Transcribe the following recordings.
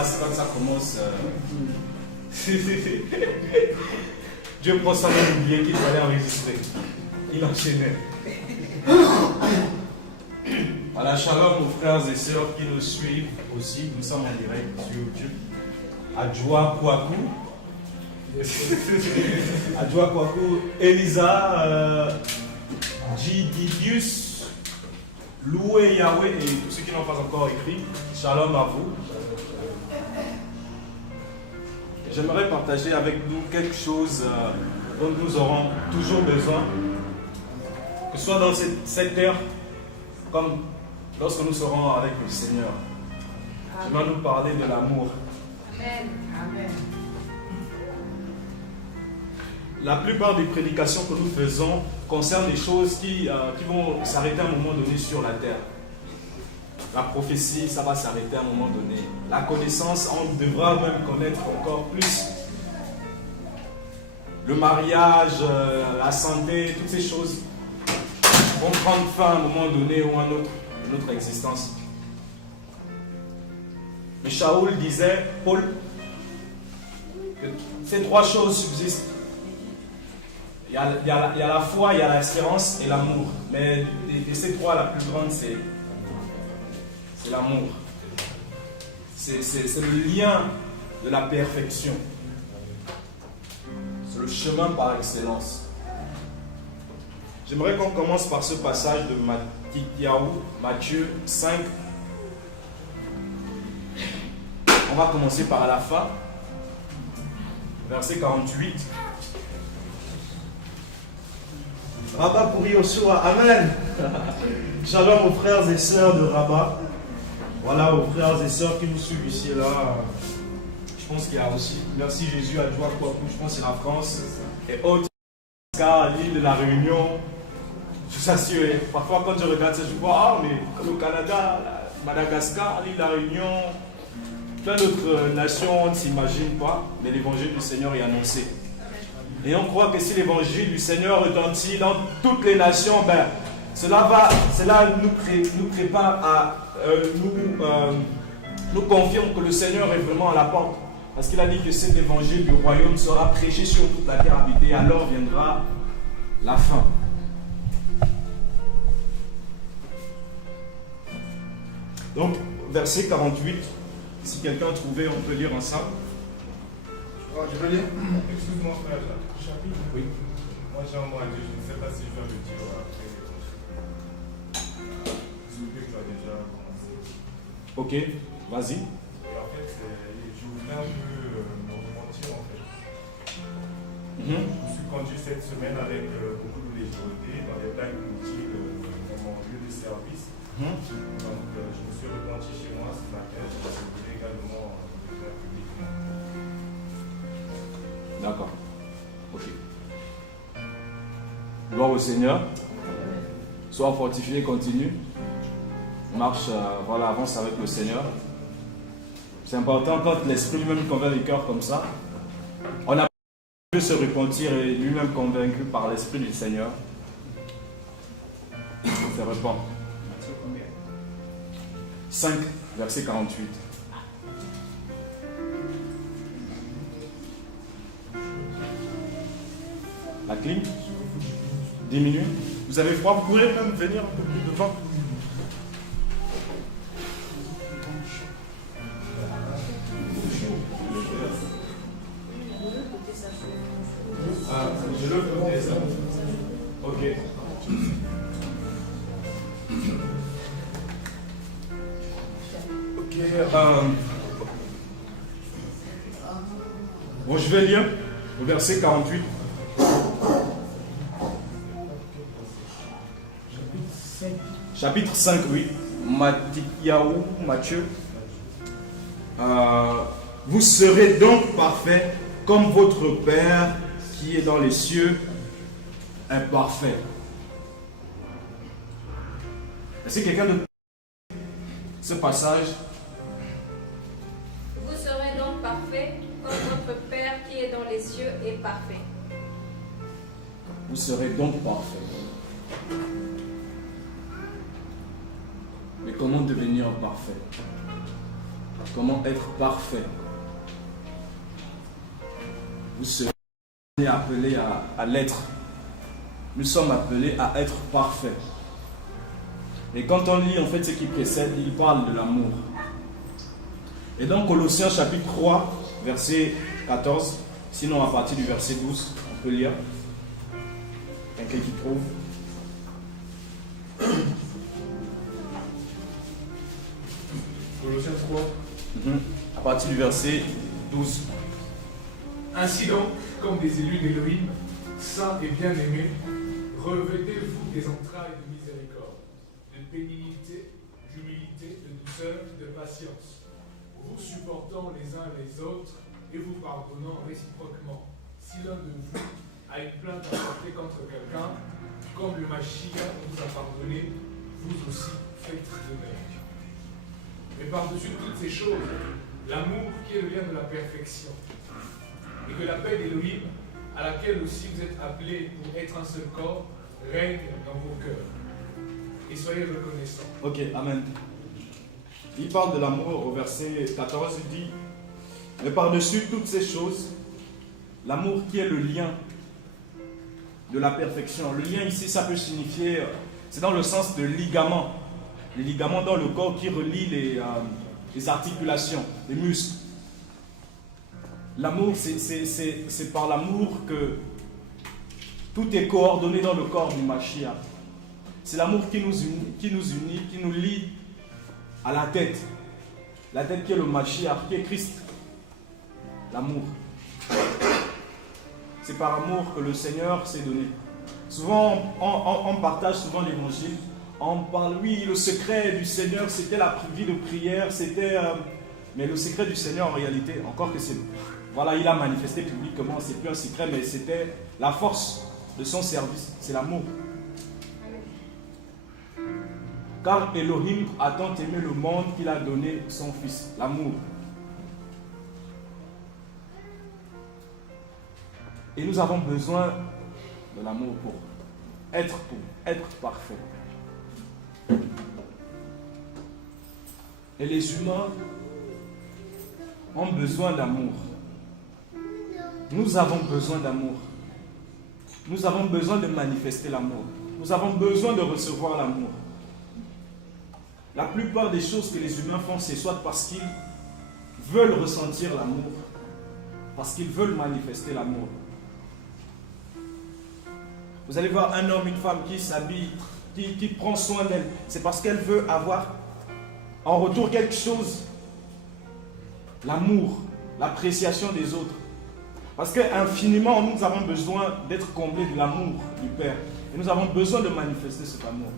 là, c'est quand ça commence. Dieu prend ça même oublier qu'il fallait enregistrer. Il enchaînait. Voilà, shalom aux frères et sœurs qui nous suivent aussi. Nous sommes en direct sur YouTube. Adjoa Kwaku. Adjoa Kwaku, Elisa, Gididius, Loué Yahweh et tous ceux qui n'ont pas encore écrit. Shalom à vous. J'aimerais partager avec nous quelque chose dont nous aurons toujours besoin, que ce soit dans cette heure, comme lorsque nous serons avec le Seigneur. Il va nous parler de l'amour. Amen. Amen. La plupart des prédications que nous faisons concernent des choses qui vont s'arrêter à un moment donné sur la terre. La prophétie, ça va s'arrêter à un moment donné. La connaissance, on devra même connaître encore plus. Le mariage, la santé, toutes ces choses vont prendre fin à un moment donné ou à notre existence. Mais Shaoul disait, Paul, que ces trois choses subsistent. Il y a la foi, il y a l'espérance et l'amour. Mais de ces trois, la plus grande, c'est l'amour. C'est le lien de la perfection. C'est le chemin par excellence. J'aimerais qu'on commence par ce passage de Matthieu 5. On va commencer par la fin, verset 48. Rabat pour Yoshua, Amen. Shalom aux frères et sœurs de Rabat. Voilà, aux frères et sœurs qui nous suivent ici et là. Je pense qu'il y a aussi, merci Jésus, à Adjoa Kwaku, je pense que c'est la France et autres, l'île de la Réunion. Je suis sûr, parfois quand je regarde ça, je vois, mais comme au Canada, Madagascar, l'île de la Réunion, plein d'autres nations, on ne s'imagine pas, mais l'évangile du Seigneur est annoncé. Et on croit que si l'évangile du Seigneur retentit dans toutes les nations, cela nous prépare à nous confirme que le Seigneur est vraiment à la porte. Parce qu'il a dit que cet évangile du royaume sera prêché sur toute la terre habitée, alors viendra la fin. Donc, verset 48, si quelqu'un a trouvé, on peut lire ensemble. Je veux lire. Excuse-moi, frère, chapitre. Oui. Moi, j'ai un mot à dire, je ne sais pas si je dois le dire après. S'il vous plaît, tu as déjà commencé. Ok, vas-y. Et en fait, je voulais un peu me repentir, en fait. Je me suis conduit cette semaine avec beaucoup de légèreté dans les blagues inutiles dans mon lieu de service. Donc, je me suis repenti chez moi ce matin. Je voulais également le faire publiquement. D'accord. Ok. Gloire au Seigneur. Sois fortifié, continue. Marche, avance avec le Seigneur. C'est important quand l'Esprit lui-même convainc les cœurs comme ça. On a pu se repentir et lui-même convaincu par l'Esprit du Seigneur. Se repent. 5, verset 48. La clim diminue. Vous avez froid, vous pouvez même venir un peu plus devant. Je le fais ça. Ok. Bon, je vais lire au verset 48. Chapitre 5, oui. Matthieu. Vous serez donc parfaits comme votre Père qui est dans les cieux est parfait. Est-ce que quelqu'un de ce passage? Vous serez donc parfaits comme votre Père qui est dans les cieux est parfait. Vous serez donc parfaits. Mais comment devenir parfait? Comment être parfait. Vous serez appelés à l'être. Nous sommes appelés à être parfaits. Et quand on lit en fait ce qui précède, il parle de l'amour. Et dans Colossiens chapitre 3, verset 14, sinon à partir du verset 12, on peut lire. Quelqu'un qui trouve. Colossiens 3. À partir du verset 12. Ainsi donc, comme des élus d'Élohim, saints et bien-aimés, revêtez-vous des entrailles de miséricorde, de bénignité, d'humilité, de douceur, de patience, vous supportant les uns les autres et vous pardonnant réciproquement. Si l'un de vous a une plainte à porter contre quelqu'un, comme le Mashiach vous a pardonné, vous aussi faites de même. Mais par-dessus toutes ces choses, l'amour qui est le lien de la perfection, et que la paix d'Élohim, à laquelle aussi vous êtes appelés pour être un seul corps, règne dans vos cœurs. Et soyez reconnaissants. Ok, amen. Il parle de l'amour au verset 14, il dit, mais par-dessus toutes ces choses, l'amour qui est le lien de la perfection. Le lien ici, ça peut signifier, c'est dans le sens de ligament. Les ligaments dans le corps qui relient les articulations, les muscles. L'amour, c'est par l'amour que tout est coordonné dans le corps du Mashiach. C'est l'amour qui nous unit, qui nous lie à la tête. La tête qui est le Mashiach, qui est Christ. L'amour. C'est par amour que le Seigneur s'est donné. Souvent, on partage souvent l'évangile. On parle, oui, le secret du Seigneur, c'était la vie de prière, c'était... mais le secret du Seigneur, en réalité, encore que c'est... Voilà, il a manifesté publiquement, c'est plus un secret, mais c'était la force de son service, c'est l'amour. Car Elohim a tant aimé le monde qu'il a donné son Fils, l'amour. Et nous avons besoin de l'amour pour être parfait. Et les humains ont besoin d'amour. Nous avons besoin d'amour. Nous avons besoin de manifester l'amour. Nous avons besoin de recevoir l'amour. La plupart des choses que les humains font, c'est soit parce qu'ils veulent ressentir l'amour, parce qu'ils veulent manifester l'amour. Vous allez voir un homme, une femme qui s'habille, qui prend soin d'elle. C'est parce qu'elle veut avoir en retour quelque chose. L'amour, l'appréciation des autres. Parce qu'infiniment, nous avons besoin d'être comblés de l'amour du Père. Et nous avons besoin de manifester cet amour.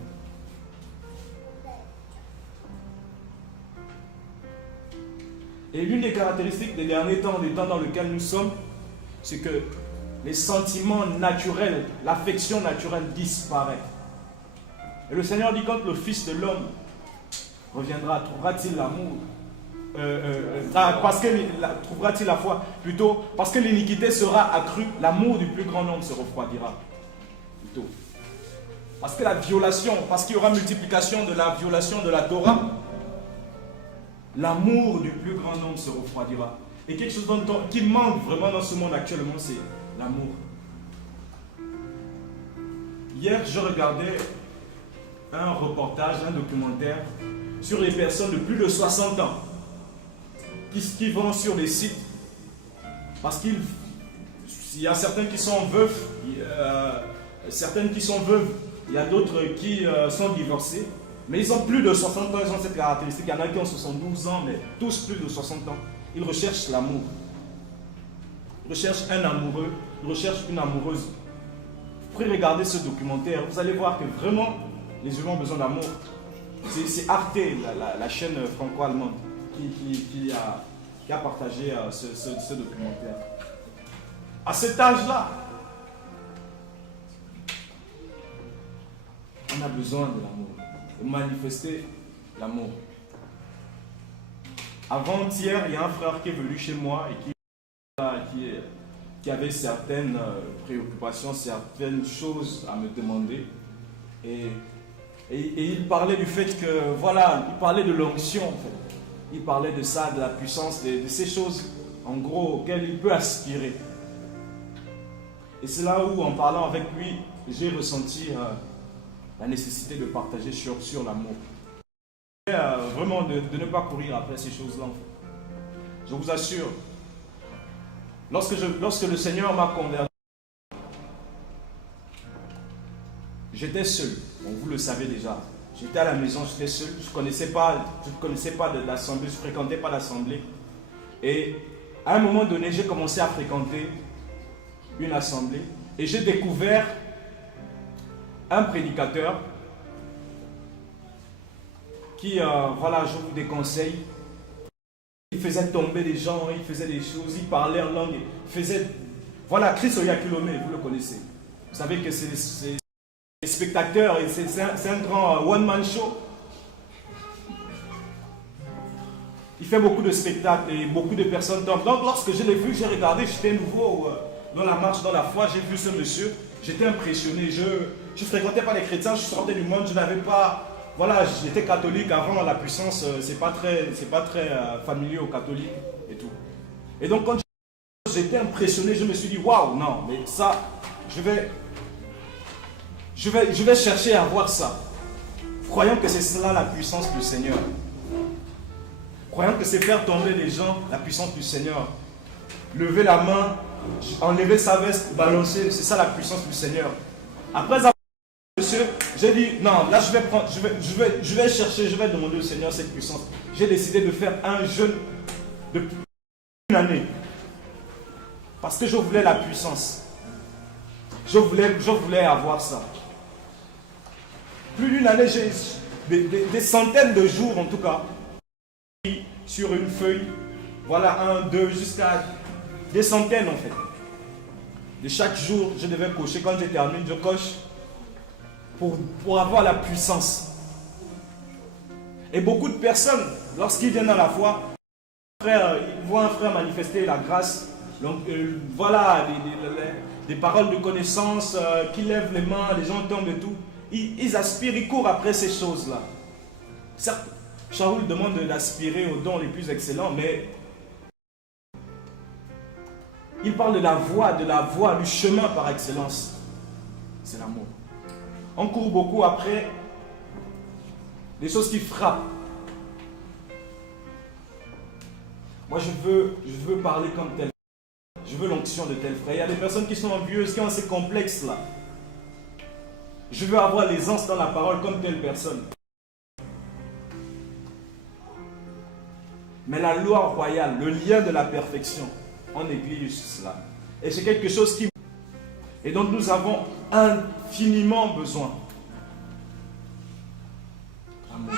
Et l'une des caractéristiques des derniers temps, des temps dans lesquels nous sommes, c'est que les sentiments naturels, l'affection naturelle disparaît. Et le Seigneur dit, quand le Fils de l'homme reviendra, trouvera-t-il l'amour? Trouvera-t-il la foi? Plutôt, parce que l'iniquité sera accrue, l'amour du plus grand nombre se refroidira. Plutôt. Parce que la violation, parce qu'il y aura multiplication de la violation de la Torah, l'amour du plus grand nombre se refroidira. Et quelque chose qui manque vraiment dans ce monde actuellement, c'est l'amour. Hier, je regardais un reportage, un documentaire sur les personnes de plus de 60 ans qui vont sur les sites parce qu'il y a certains qui sont veufs, certaines qui sont veuves, il y a d'autres qui sont divorcés, mais ils ont plus de 60 ans, ils ont cette caractéristique. Il y en a qui ont 72 ans, mais tous plus de 60 ans. Ils recherchent l'amour. Ils recherchent un amoureux, ils recherchent une amoureuse. Vous pourrez regarder ce documentaire, vous allez voir que vraiment, les humains ont besoin d'amour. C'est Arte, la chaîne franco-allemande, qui a partagé ce documentaire. À cet âge-là, on a besoin de l'amour, de manifester l'amour. Avant-hier, il y a un frère qui est venu chez moi et qui avait certaines préoccupations, certaines choses à me demander. Et il parlait du fait que, voilà, il parlait de l'onction en fait. il parlait de ça, de la puissance, de ces choses, en gros, auxquelles il peut aspirer. Et c'est là où, en parlant avec lui, j'ai ressenti la nécessité de partager sur l'amour. Vraiment de ne pas courir après ces choses-là. En fait. Je vous assure, lorsque le Seigneur m'a converti, j'étais seul. Bon, vous le savez déjà. J'étais à la maison, j'étais seul. Je ne connaissais pas de l'assemblée, je ne fréquentais pas l'assemblée. Et à un moment donné, j'ai commencé à fréquenter une assemblée. Et j'ai découvert un prédicateur qui, voilà, je vous déconseille. Il faisait tomber des gens, il faisait des choses, il parlait en langue. Il faisait, voilà, Chris Oyakhilome, vous le connaissez. Vous savez que c'est les spectateurs, c'est un grand one-man show. Il fait beaucoup de spectacles et beaucoup de personnes tombent. Donc lorsque je l'ai vu, j'ai regardé, j'étais nouveau dans la marche, dans la foi, j'ai vu ce monsieur, j'étais impressionné. Je ne fréquentais pas les chrétiens, je sortais du monde, je n'avais pas... Voilà, j'étais catholique avant, la puissance, c'est pas très familier aux catholiques et tout. Et donc quand j'étais impressionné, je me suis dit, waouh, non, mais ça, je vais chercher à voir ça. Croyant que c'est cela la puissance du Seigneur. Croyant que c'est faire tomber les gens, la puissance du Seigneur. Lever la main, enlever sa veste, balancer, c'est ça la puissance du Seigneur. Après avoir monsieur, j'ai dit, non, là je vais chercher, je vais demander au Seigneur cette puissance. J'ai décidé de faire un jeûne de une année. Parce que je voulais la puissance. Je voulais avoir ça. Plus d'une année, j'ai des centaines de jours en tout cas, sur une feuille, voilà, 1, 2, jusqu'à des centaines en fait. De chaque jour, je devais cocher. Quand je termine, je coche pour avoir la puissance. Et beaucoup de personnes, lorsqu'ils viennent dans la foi, ils voient un frère manifester la grâce. Donc voilà, des paroles de connaissance, qui lèvent les mains, les gens tombent et tout. Ils aspirent, ils courent après ces choses-là. Certes, Shaoul demande d'aspirer aux dons les plus excellents, mais il parle de la voie, du chemin par excellence. C'est l'amour. On court beaucoup après des choses qui frappent. Moi, je veux parler comme tel. Je veux l'onction de tel frère. Il y a des personnes qui sont envieuses, qui ont ces complexes-là. Je veux avoir l'aisance dans la parole comme telle personne. Mais la loi royale, le lien de la perfection, on néglige cela. Et c'est quelque chose et dont nous avons infiniment besoin. Amour.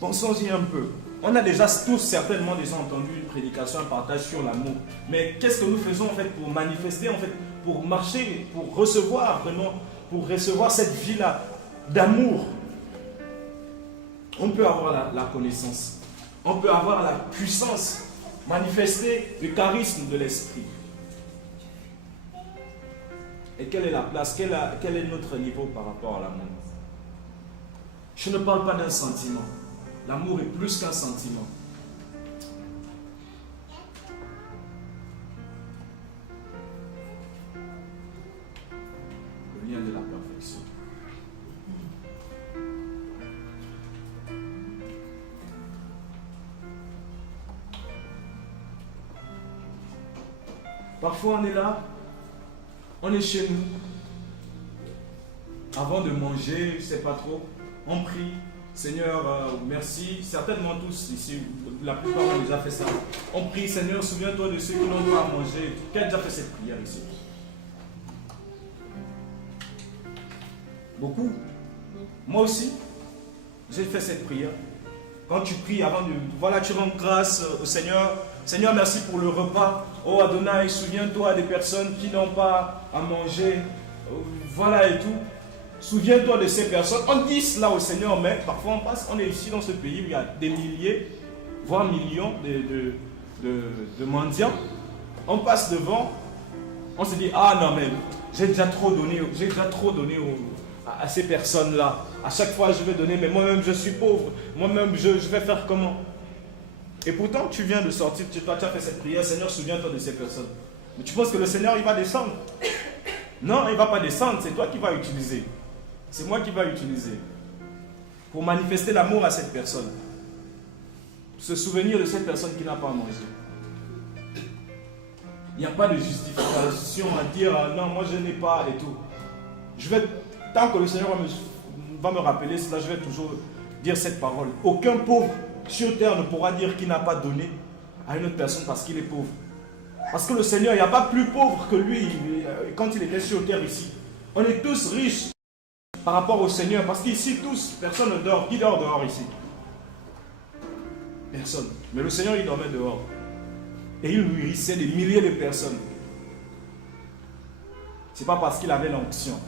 Pensons-y un peu. On a déjà tous certainement déjà entendu une prédication, un partage sur l'amour. Mais qu'est-ce que nous faisons en fait pour manifester, en fait, pour marcher, pour recevoir vraiment, pour recevoir cette vie-là d'amour? On peut avoir la connaissance. On peut avoir la puissance, manifester le charisme de l'esprit. Et quelle est la place, quel est notre niveau par rapport à l'amour? Je ne parle pas d'un sentiment. L'amour est plus qu'un sentiment. Le lien de la perfection. Parfois on est là, on est chez nous. Avant de manger, je ne sais pas trop, on prie. Seigneur, merci. Certainement tous ici, la plupart ont déjà fait ça. On prie, Seigneur, souviens-toi de ceux qui n'ont pas à manger. Qui a déjà fait cette prière ici? Beaucoup. Moi aussi, j'ai fait cette prière. Quand tu pries avant de... Voilà, tu rends grâce au Seigneur. Seigneur, merci pour le repas. Oh Adonai, souviens-toi des personnes qui n'ont pas à manger. Voilà et tout. Souviens-toi de ces personnes. On dit cela au Seigneur, mais parfois on est ici dans ce pays où il y a des milliers, voire millions de mendiants. On passe devant, on se dit, ah non mais j'ai déjà trop donné à ces personnes-là. À chaque fois, je vais donner, mais moi-même, je suis pauvre. Moi-même, je vais faire comment? Et pourtant, tu viens de sortir, toi, tu as fait cette prière. Seigneur, souviens-toi de ces personnes. Mais tu penses que le Seigneur, il va descendre? Non, il ne va pas descendre. C'est toi qui vas utiliser. C'est moi qui vais utiliser. Pour manifester l'amour à cette personne. Se souvenir de cette personne qui n'a pas mangé. Il n'y a pas de justification à dire non, moi je n'ai pas et tout. Tant que le Seigneur va me rappeler cela, je vais toujours dire cette parole. Aucun pauvre sur terre ne pourra dire qu'il n'a pas donné à une autre personne parce qu'il est pauvre. Parce que le Seigneur, il n'y a pas plus pauvre que lui quand il était sur terre ici. On est tous riches par rapport au Seigneur. Parce qu'ici, tous, personne ne dort. Qui dort dehors ici? Personne. Mais le Seigneur, il dormait dehors. Et il nourrissait des milliers de personnes. Ce n'est pas parce qu'il avait l'onction.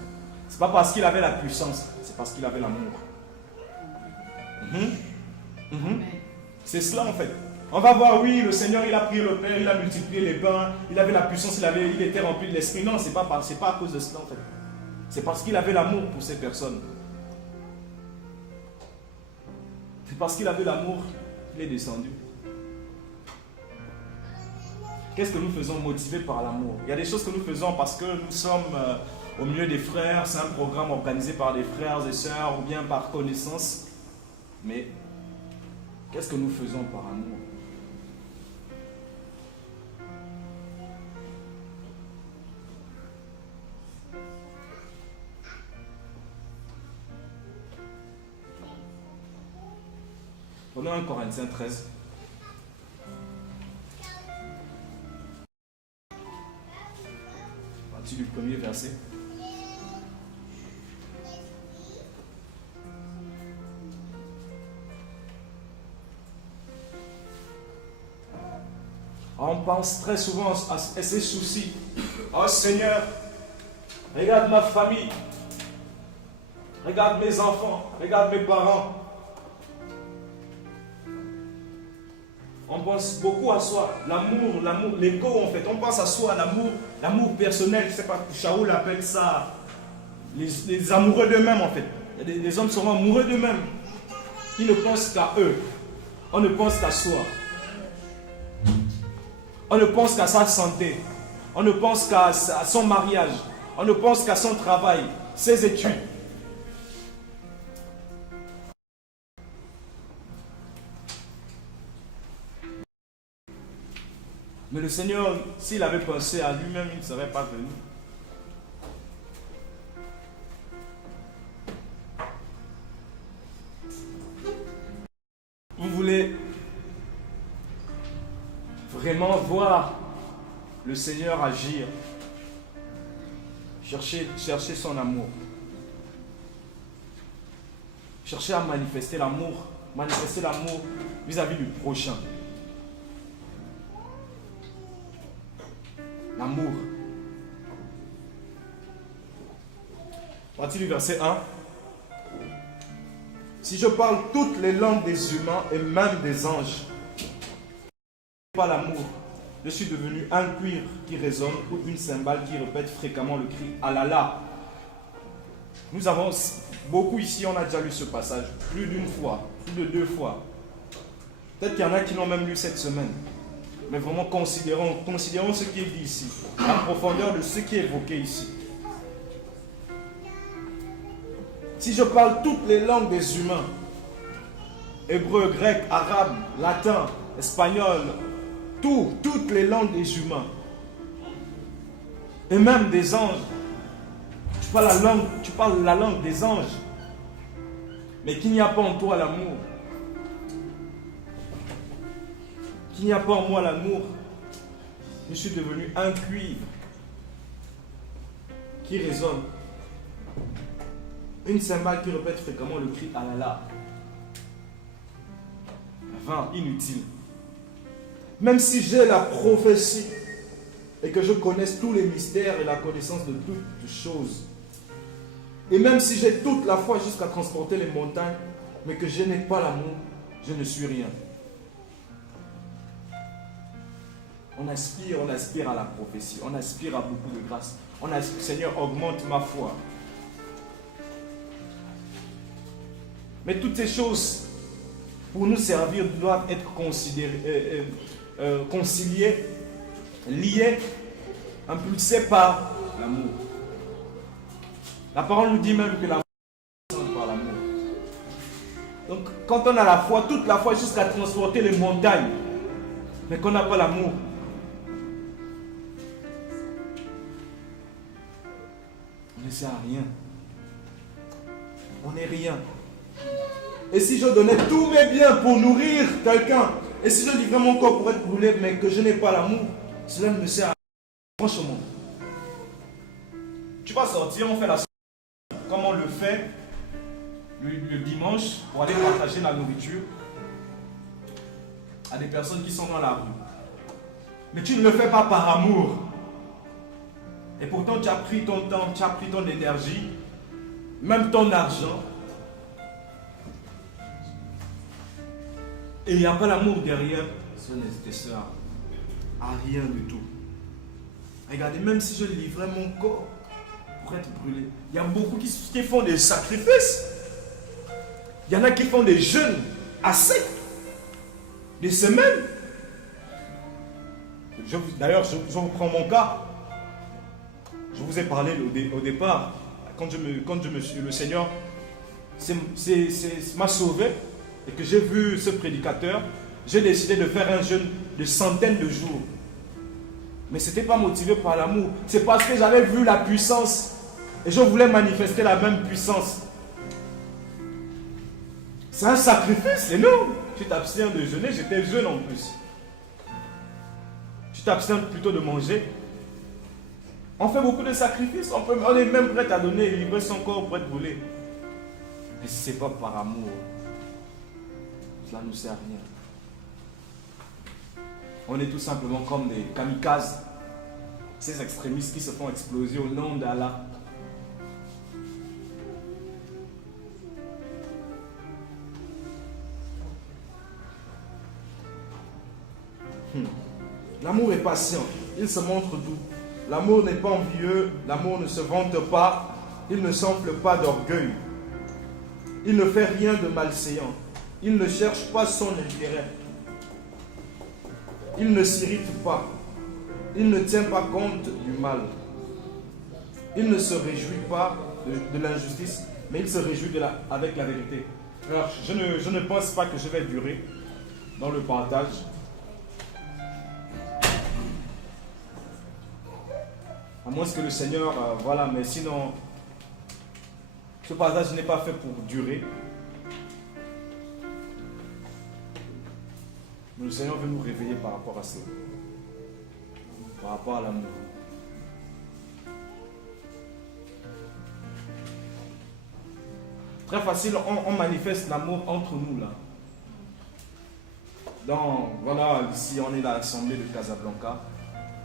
Ce n'est pas parce qu'il avait la puissance. C'est parce qu'il avait l'amour. C'est cela en fait. On va voir, oui, le Seigneur, il a pris le pain, il a multiplié les pains, il avait la puissance, il était rempli de l'esprit. Non, ce n'est pas à cause de cela en fait. C'est parce qu'il avait l'amour pour ces personnes. C'est parce qu'il avait l'amour qu'il est descendu. Qu'est-ce que nous faisons motivés par l'amour? Il y a des choses que nous faisons parce que nous sommes au milieu des frères. C'est un programme organisé par des frères et sœurs ou bien par connaissance. Mais qu'est-ce que nous faisons par amour? Prenons 1 Corinthiens 13. Partie du premier verset. On pense très souvent à ces soucis. Oh Seigneur, regarde ma famille, regarde mes enfants, regarde mes parents. On pense beaucoup à soi, l'amour, l'ego en fait. On pense à soi, l'amour personnel. Je sais pas, Shaoul appelle ça les amoureux d'eux-mêmes en fait. Les hommes sont amoureux d'eux-mêmes. Ils ne pensent qu'à eux. On ne pense qu'à soi. On ne pense qu'à sa santé. On ne pense qu'à son mariage. On ne pense qu'à son travail, ses études. Mais le Seigneur, s'il avait pensé à lui-même, il ne serait pas venu. Vous voulez vraiment voir le Seigneur agir, chercher son amour, chercher à manifester l'amour vis-à-vis du prochain. L'amour. Partie du verset 1. Si je parle toutes les langues des humains et même des anges, pas l'amour, je suis devenu un cuir qui résonne ou une cymbale qui répète fréquemment le cri alala. Nous avons beaucoup ici, on a déjà lu ce passage plus d'une fois, plus de 2 fois. Peut-être qu'il y en a qui l'ont même lu cette semaine. Mais vraiment considérons ce qui est dit ici, la profondeur de ce qui est évoqué ici. Si je parle toutes les langues des humains, hébreu, grec, arabe, latin, espagnol, toutes les langues des humains, et même des anges, tu parles la langue des anges, mais qu'il n'y a pas en toi l'amour, qu'il n'y a pas en moi l'amour, je suis devenu un cuivre qui résonne, une cymbale qui répète fréquemment le cri alala. Enfin, inutile. Même si j'ai la prophétie et que je connaisse tous les mystères et la connaissance de toutes choses, et même si j'ai toute la foi jusqu'à transporter les montagnes, mais que je n'ai pas l'amour, je ne suis rien. On aspire à la prophétie, on aspire à beaucoup de grâce. Seigneur, augmente ma foi. Mais toutes ces choses, pour nous servir, doivent être conciliées, liées, impulsées par l'amour. La parole nous dit même que la foi est par l'amour. Donc, quand on a la foi, toute la foi jusqu'à transporter les montagnes, mais qu'on n'a pas l'amour, on ne sert à rien. On n'est rien. Et si je donnais tous mes biens pour nourrir quelqu'un, et si je livrais mon corps pour être brûlé, mais que je n'ai pas l'amour, cela ne me sert à rien. Franchement. Tu vas sortir, on fait la sortie, comme on le fait le dimanche, pour aller partager la nourriture à des personnes qui sont dans la rue. Mais tu ne le fais pas par amour. Et pourtant, tu as pris ton temps, tu as pris ton énergie, même ton argent. Et il n'y a pas l'amour derrière. Ce n'est ça. À rien du tout. Regardez, même si je livrais mon corps pour être brûlé, il y a beaucoup qui font des sacrifices. Il y en a qui font des jeûnes à sec, des semaines. D'ailleurs, je vous prends mon cas. Je vous ai parlé au départ, quand le Seigneur m'a sauvé et que j'ai vu ce prédicateur, j'ai décidé de faire un jeûne de centaines de jours. Mais ce n'était pas motivé par l'amour, c'est parce que j'avais vu la puissance et je voulais manifester la même puissance. C'est un sacrifice, c'est non. Tu t'abstiens de jeûner, j'étais jeune en plus. Tu t'abstiens plutôt de manger. On fait beaucoup de sacrifices, on est même prêt à donner et livrer son corps pour être brûlé. Mais si ce n'est pas par amour, cela ne nous sert à rien. On est tout simplement comme des kamikazes, ces extrémistes qui se font exploser au nom d'Allah. L'amour est patient, il se montre doux. L'amour n'est pas envieux, l'amour ne se vante pas, il ne s'enfle pas d'orgueil. Il ne fait rien de malséant, il ne cherche pas son intérêt. Il ne s'irrite pas, il ne tient pas compte du mal. Il ne se réjouit pas de l'injustice, mais il se réjouit avec la vérité. Alors, je ne pense pas que je vais durer dans le partage. À moins que le Seigneur, voilà, mais sinon, ce passage n'est pas fait pour durer. Mais le Seigneur veut nous réveiller par rapport à ça. Par rapport à l'amour. Très facile, on manifeste l'amour entre nous là. Voilà, ici on est à l'assemblée de Casablanca.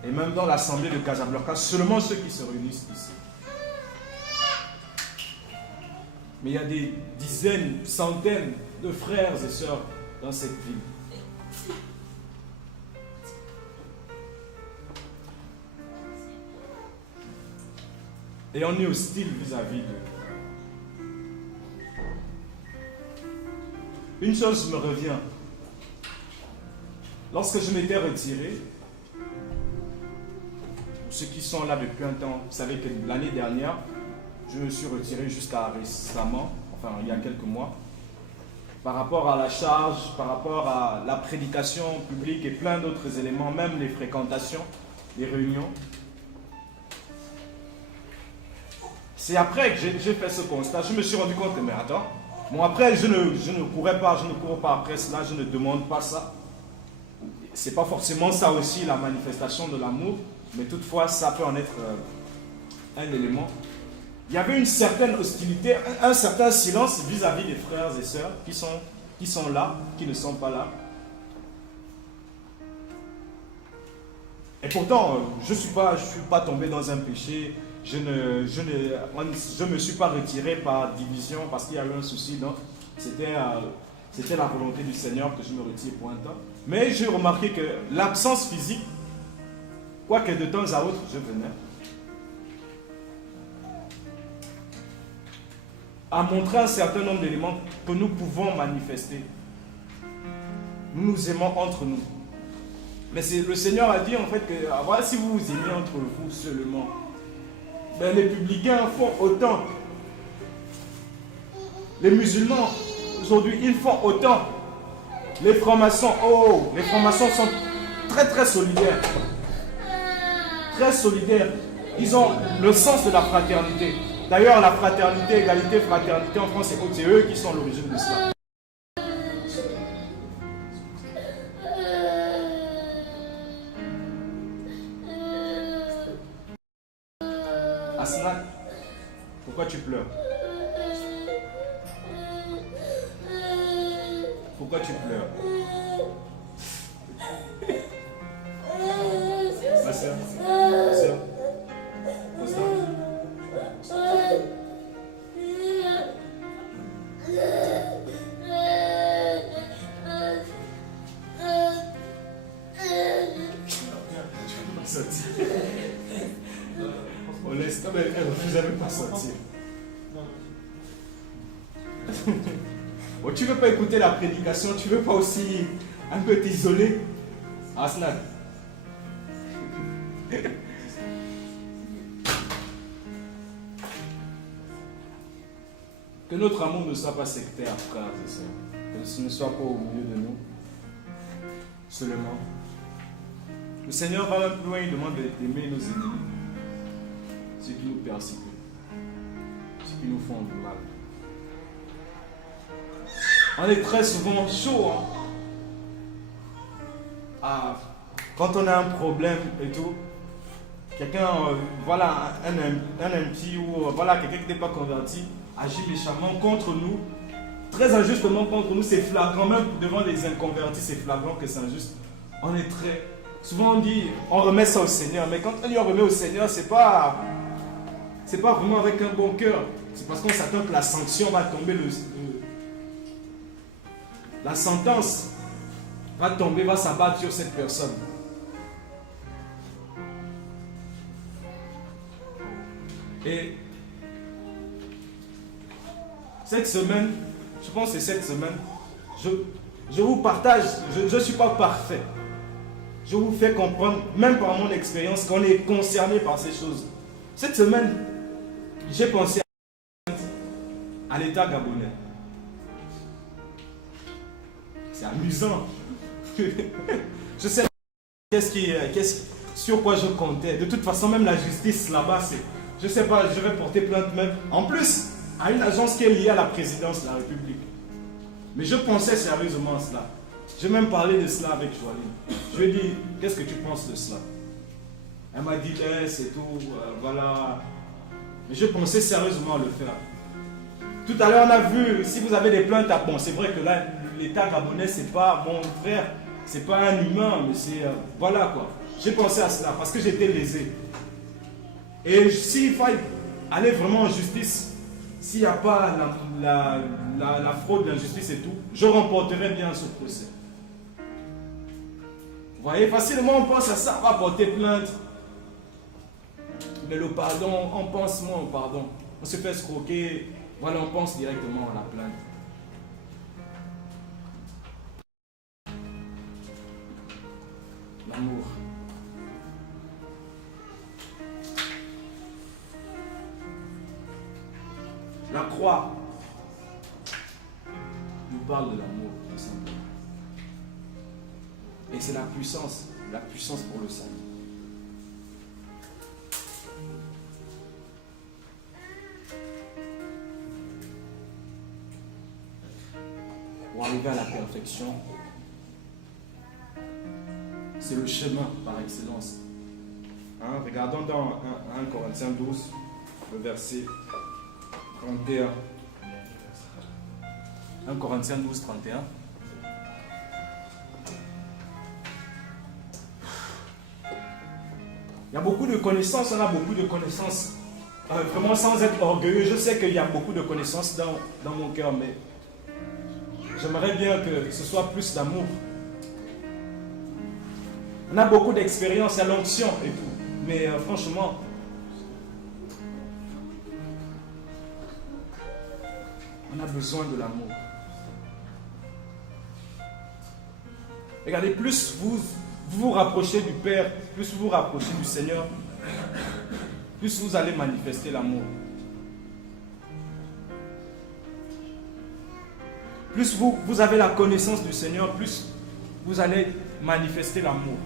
Et même dans l'assemblée de Casablanca, seulement ceux qui se réunissent ici. Mais il y a des dizaines, centaines de frères et sœurs dans cette ville. Et on est hostile vis-à-vis d'eux. Une chose me revient. Lorsque je m'étais retiré, ceux qui sont là depuis un temps, vous savez que l'année dernière, je me suis retiré jusqu'à récemment, enfin il y a quelques mois, par rapport à la charge, par rapport à la prédication publique et plein d'autres éléments, même les fréquentations, les réunions. C'est après que j'ai fait ce constat, je me suis rendu compte que, mais attends, bon après je ne courais pas, je ne cours pas après cela, je ne demande pas ça. C'est pas forcément ça aussi la manifestation de l'amour, mais toutefois ça peut en être un élément. Il y avait une certaine hostilité, un certain silence vis-à-vis des frères et sœurs qui sont là, qui ne sont pas là. Et pourtant, je ne suis pas tombé dans un péché, je ne me suis pas retiré par division parce qu'il y a eu un souci, non. C'était la volonté du Seigneur que je me retire pour un temps. Mais j'ai remarqué que l'absence physique, quoique de temps à autre, je venais. a montré un certain nombre d'éléments que nous pouvons manifester. Nous nous aimons entre nous. Mais le Seigneur a dit en fait que voilà, si vous vous aimez entre vous seulement, ben, les publicains font autant. Les musulmans, aujourd'hui, ils font autant. Les francs-maçons, les francs-maçons sont très très solidaires. Très solidaires. Ils ont le sens de la fraternité. D'ailleurs, la fraternité, égalité, fraternité en France, c'est eux qui sont l'origine de cela. Asna, pourquoi tu pleures? Pourquoi tu pleures? Ma soeur, ma soeur, ma soeur. On laisse, non mais elle refuse même pas sortir. Bon, tu veux pas écouter la prédication, tu veux pas aussi un peu t'isoler? Aslan. Que notre amour ne soit pas sectaire, frères et sœurs. Que ce ne soit pas au milieu de nous. Seulement. Le Seigneur va même plus loin, il demande d'aimer nos ennemis. Ceux qui nous persécutent. Ceux qui nous font du mal. On est très souvent chaud. Quand on a un problème et tout, quelqu'un, voilà, un impie ou voilà, quelqu'un qui n'est pas converti, agit méchamment contre nous, très injustement contre nous, c'est flagrant, même devant les inconvertis, c'est flagrant que c'est injuste. On est très... Souvent on dit, on remet ça au Seigneur, mais quand on dit on remet au Seigneur, c'est pas vraiment avec un bon cœur. C'est parce qu'on s'attend que la sanction va tomber, la sentence va tomber, va s'abattre sur cette personne. Et cette semaine, je pense que c'est cette semaine, je vous partage, je ne suis pas parfait. Je vous fais comprendre, même par mon expérience, qu'on est concerné par ces choses. Cette semaine, j'ai pensé à l'État gabonais. C'est amusant. Je sais sur quoi je comptais. De toute façon, même la justice là-bas, je ne sais pas, je vais porter plainte même. En plus, à une agence qui est liée à la présidence de la République. Mais je pensais sérieusement à cela. J'ai même parlé de cela avec Joaline. Je lui ai dit, qu'est-ce que tu penses de cela? Elle m'a dit, c'est tout, voilà. Mais je pensais sérieusement à le faire. Tout à l'heure, on a vu, si vous avez des plaintes, bon, c'est vrai que là, l'État gabonais, c'est pas mon frère, c'est pas un humain, mais c'est, voilà quoi. J'ai pensé à cela parce que j'étais lésé. Et s'il faut aller vraiment en justice, s'il n'y a pas la fraude, l'injustice et tout, je remporterai bien ce procès. Vous voyez, facilement on pense à ça, on va porter plainte. Mais le pardon, on pense moins au pardon. On se fait escroquer, voilà, on pense directement à la plainte. L'amour. La croix nous parle de l'amour, tout simplement. Et c'est la puissance pour le salut. Pour arriver à la perfection, c'est le chemin par excellence. Regardons dans 1 Corinthiens 12, le verset 31. 1 Corinthiens 12, 31. Il y a beaucoup de connaissances, on a beaucoup de connaissances. Vraiment sans être orgueilleux, je sais qu'il y a beaucoup de connaissances dans mon cœur, mais j'aimerais bien que ce soit plus d'amour. On a beaucoup d'expérience, il y a l'onction et tout, mais franchement, On a besoin de l'amour. Regardez, plus vous vous rapprochez du Père, plus vous vous rapprochez du Seigneur, plus vous allez manifester l'amour. Plus vous avez la connaissance du Seigneur, plus vous allez manifester l'amour.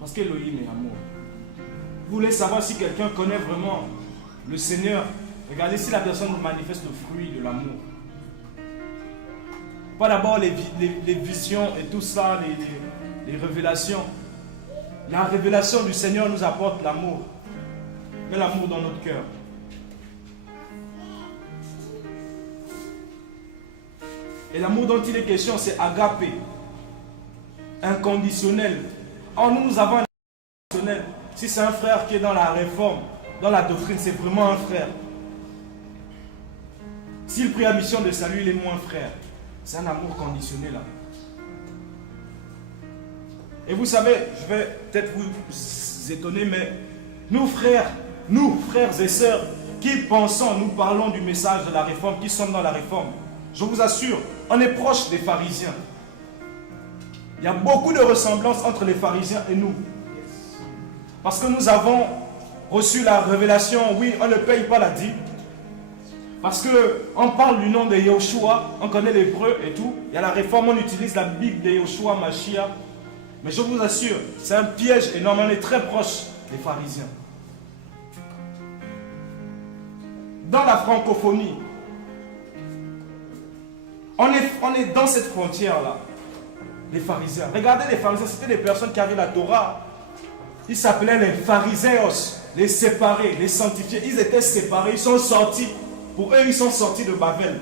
Parce qu'Élohim est amour. Vous voulez savoir si quelqu'un connaît vraiment le Seigneur? Regardez si la personne manifeste le fruit de l'amour. Pas d'abord les visions et tout ça, les révélations. La révélation du Seigneur nous apporte l'amour. Mais l'amour dans notre cœur. Et l'amour dont il est question, c'est agapé. Inconditionnel. Or, nous avons un inconditionnel. Si c'est un frère qui est dans la réforme, dans la doctrine, c'est vraiment un frère. S'il prie à mission de salut, il est moins frère. C'est un amour conditionné là. Et vous savez, je vais peut-être vous étonner, mais nous frères et sœurs, qui pensons, nous parlons du message de la réforme, qui sommes dans la réforme, je vous assure, on est proche des pharisiens. Il y a beaucoup de ressemblances entre les pharisiens et nous. Parce que nous avons reçu la révélation, oui, on ne paye pas la dîme. Parce qu'on parle du nom de Yahushua, on connaît l'hébreu et tout. Il y a la réforme, on utilise la Bible de Yahushua, Mashiach. Mais je vous assure, c'est un piège énorme, on est très proche des pharisiens. Dans la francophonie, on est dans cette frontière-là. Les pharisiens. Regardez les pharisiens, c'était des personnes qui avaient la Torah. Ils s'appelaient les pharisiens, les séparés, les sanctifiés. Ils étaient séparés, ils sont sortis. Pour eux, ils sont sortis de Babel.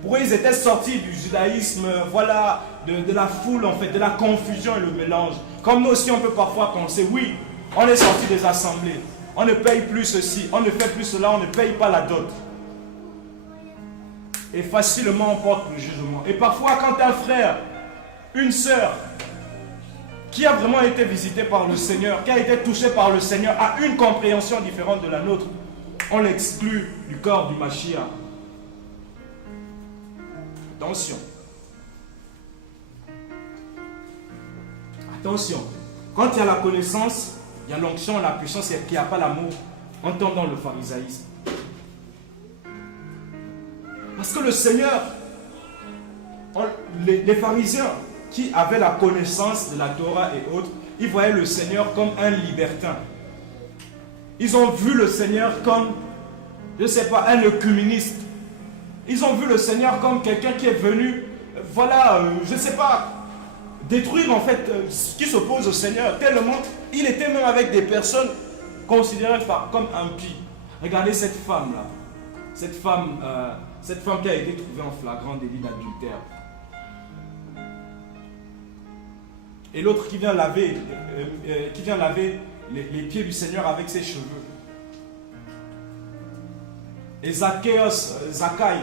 Pour eux, ils étaient sortis du judaïsme, voilà, de la foule en fait, de la confusion et le mélange. Comme nous aussi, on peut parfois penser, oui, on est sortis des assemblées. On ne paye plus ceci, on ne fait plus cela, on ne paye pas la dot. Et facilement, on porte le jugement. Et parfois, quand un frère, une sœur, qui a vraiment été visité par le Seigneur, qui a été touché par le Seigneur, a une compréhension différente de la nôtre, on l'exclut du corps du Mashiach. Attention. Attention. Quand il y a la connaissance, il y a l'onction, la puissance, et qu'il n'y a pas l'amour, on tombe dans le pharisaïsme. Parce que le Seigneur, les pharisiens qui avaient la connaissance de la Torah et autres, ils voyaient le Seigneur comme un libertin. Ils ont vu le Seigneur comme, je ne sais pas, un œcuméniste. Ils ont vu le Seigneur comme quelqu'un qui est venu, voilà, je ne sais pas, détruire en fait ce qui s'oppose au Seigneur. Tellement, il était même avec des personnes considérées comme impies. Regardez cette femme-là. Cette femme qui a été trouvée en flagrant délit d'adultère. Et l'autre qui vient laver, les pieds du Seigneur avec ses cheveux. Et Zachaï.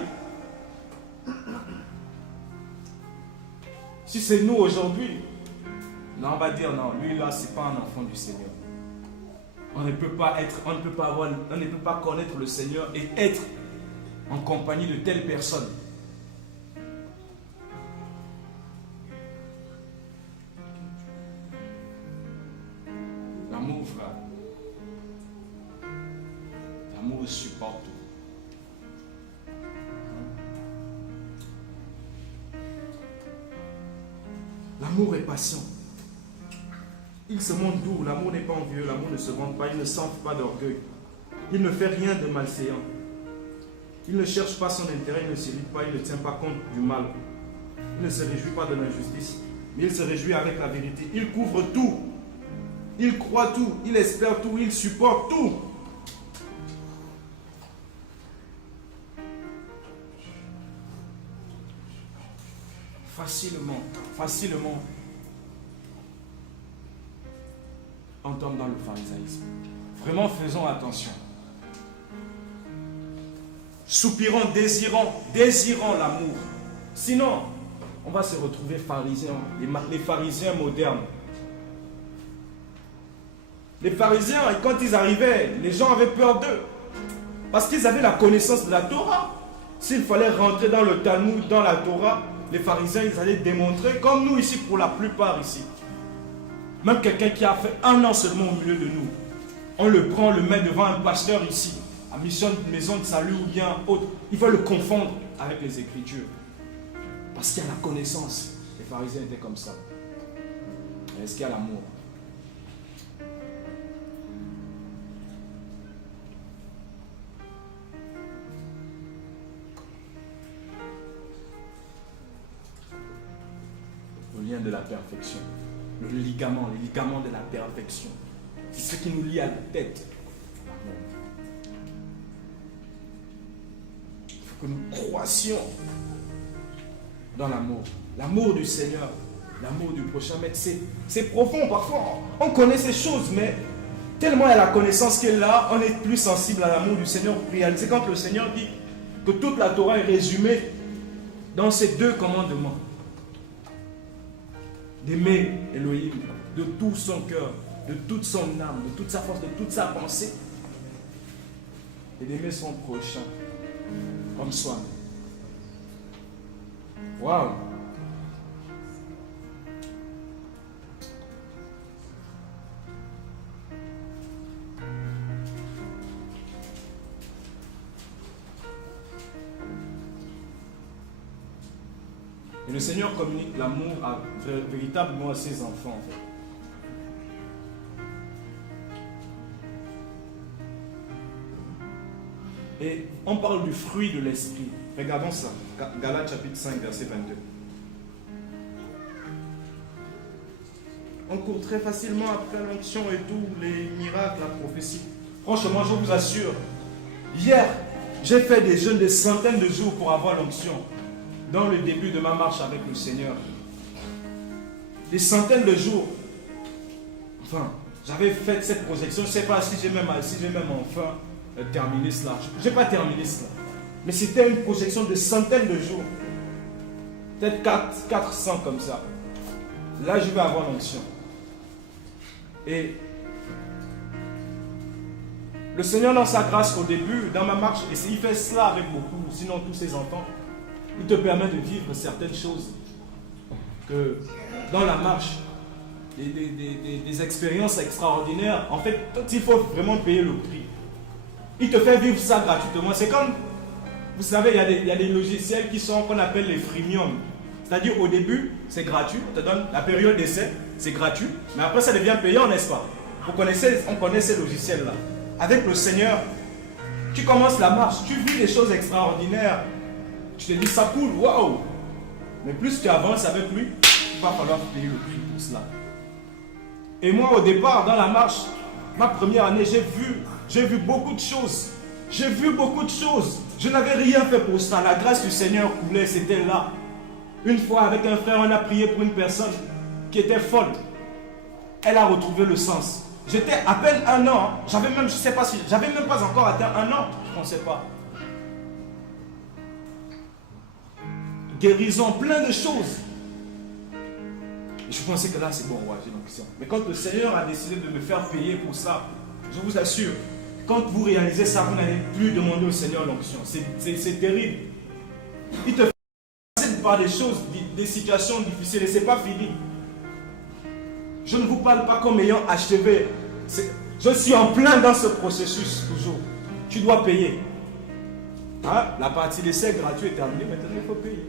Si c'est nous aujourd'hui, non, on va dire non, lui là, c'est pas un enfant du Seigneur. On ne peut pas connaître le Seigneur et être en compagnie de telle personne. L'amour, frère. L'amour supporte tout. L'amour est patient. Il se montre doux. L'amour n'est pas envieux. L'amour ne se vante pas. Il ne s'enfle pas d'orgueil. Il ne fait rien de malséant. Il ne cherche pas son intérêt. Il ne s'irrite pas. Il ne tient pas compte du mal. Il ne se réjouit pas de l'injustice. Mais il se réjouit avec la vérité. Il couvre tout. Il croit tout. Il espère tout. Il supporte tout. Facilement, on tombe dans le pharisaïsme. Vraiment, faisons attention. Soupirons, désirons l'amour. Sinon, on va se retrouver pharisiens, les pharisiens modernes. Les pharisiens, quand ils arrivaient, les gens avaient peur d'eux. Parce qu'ils avaient la connaissance de la Torah. S'il fallait rentrer dans le Talmud, dans la Torah, les pharisiens, ils allaient démontrer, comme nous ici, pour la plupart ici. Même quelqu'un qui a fait 1 an seulement au milieu de nous, on le prend, on le met devant un pasteur ici, à maison de salut ou bien autre. Il va le confondre avec les Écritures. Parce qu'il y a la connaissance. Les pharisiens étaient comme ça. Est-ce qu'il y a l'amour? Le lien de la perfection. Le ligament, les ligaments de la perfection. C'est ce qui nous lie à la tête. Il faut que nous croissions dans l'amour. L'amour du Seigneur, l'amour du prochain. Mais c'est profond parfois. On connaît ces choses, mais tellement il y a la connaissance qu'elle est là, on est plus sensible à l'amour du Seigneur pour réaliser quand le Seigneur dit que toute la Torah est résumée dans ces 2 commandements. D'aimer Elohim de tout son cœur, de toute son âme, de toute sa force, de toute sa pensée. Et d'aimer son prochain comme soi-même. Waouh! Et le Seigneur communique l'amour véritablement à ses enfants. En fait. Et on parle du fruit de l'esprit. Regardons ça. Galates chapitre 5, verset 22. On court très facilement après l'onction et tout, les miracles, la prophétie. Franchement, je vous assure, hier, j'ai fait des jeûnes de centaines de jours pour avoir l'onction. Dans le début de ma marche avec le Seigneur. Des centaines de jours. Enfin, j'avais fait cette projection. Je ne sais pas si j'ai même enfin terminé cela. Je n'ai pas terminé cela. Mais c'était une projection de centaines de jours. Peut-être 400 comme ça. Là, je vais avoir l'onction. Et le Seigneur, dans sa grâce, au début, dans ma marche, et il fait cela avec beaucoup, sinon tous ses enfants. Il te permet de vivre certaines choses que dans la marche, des expériences extraordinaires. En fait, il faut vraiment payer le prix. Il te fait vivre ça gratuitement. C'est comme, vous savez, il y a des logiciels qu'on appelle les freemium. C'est-à-dire au début, c'est gratuit. On te donne la période d'essai, c'est gratuit. Mais après, ça devient payant, n'est-ce pas? On connaît ces logiciels-là. Avec le Seigneur, tu commences la marche, tu vis des choses extraordinaires. Tu te dis, ça coule, waouh! Mais plus tu avances avec lui, il va falloir payer le prix pour cela. Et moi, au départ, dans la marche, ma première année, j'ai vu beaucoup de choses. J'ai vu beaucoup de choses. Je n'avais rien fait pour ça. La grâce du Seigneur coulait, c'était là. Une fois, avec un frère, on a prié pour une personne qui était folle. Elle a retrouvé le sens. J'étais à peine 1 an. J'avais même, je sais pas si, j'avais même pas encore atteint 1 an. Je ne pensais pas. Guérison, plein de choses. Et je pensais que là, c'est bon, ouais, j'ai l'onction. Mais quand le Seigneur a décidé de me faire payer pour ça, je vous assure, quand vous réalisez ça, vous n'allez plus demander au Seigneur l'onction. C'est terrible. Il te fait passer par des choses, des situations difficiles et ce n'est pas fini. Je ne vous parle pas comme ayant achevé. Je suis en plein dans ce processus toujours. Tu dois payer. Hein? La partie d'essai gratuit est terminée, maintenant il faut payer.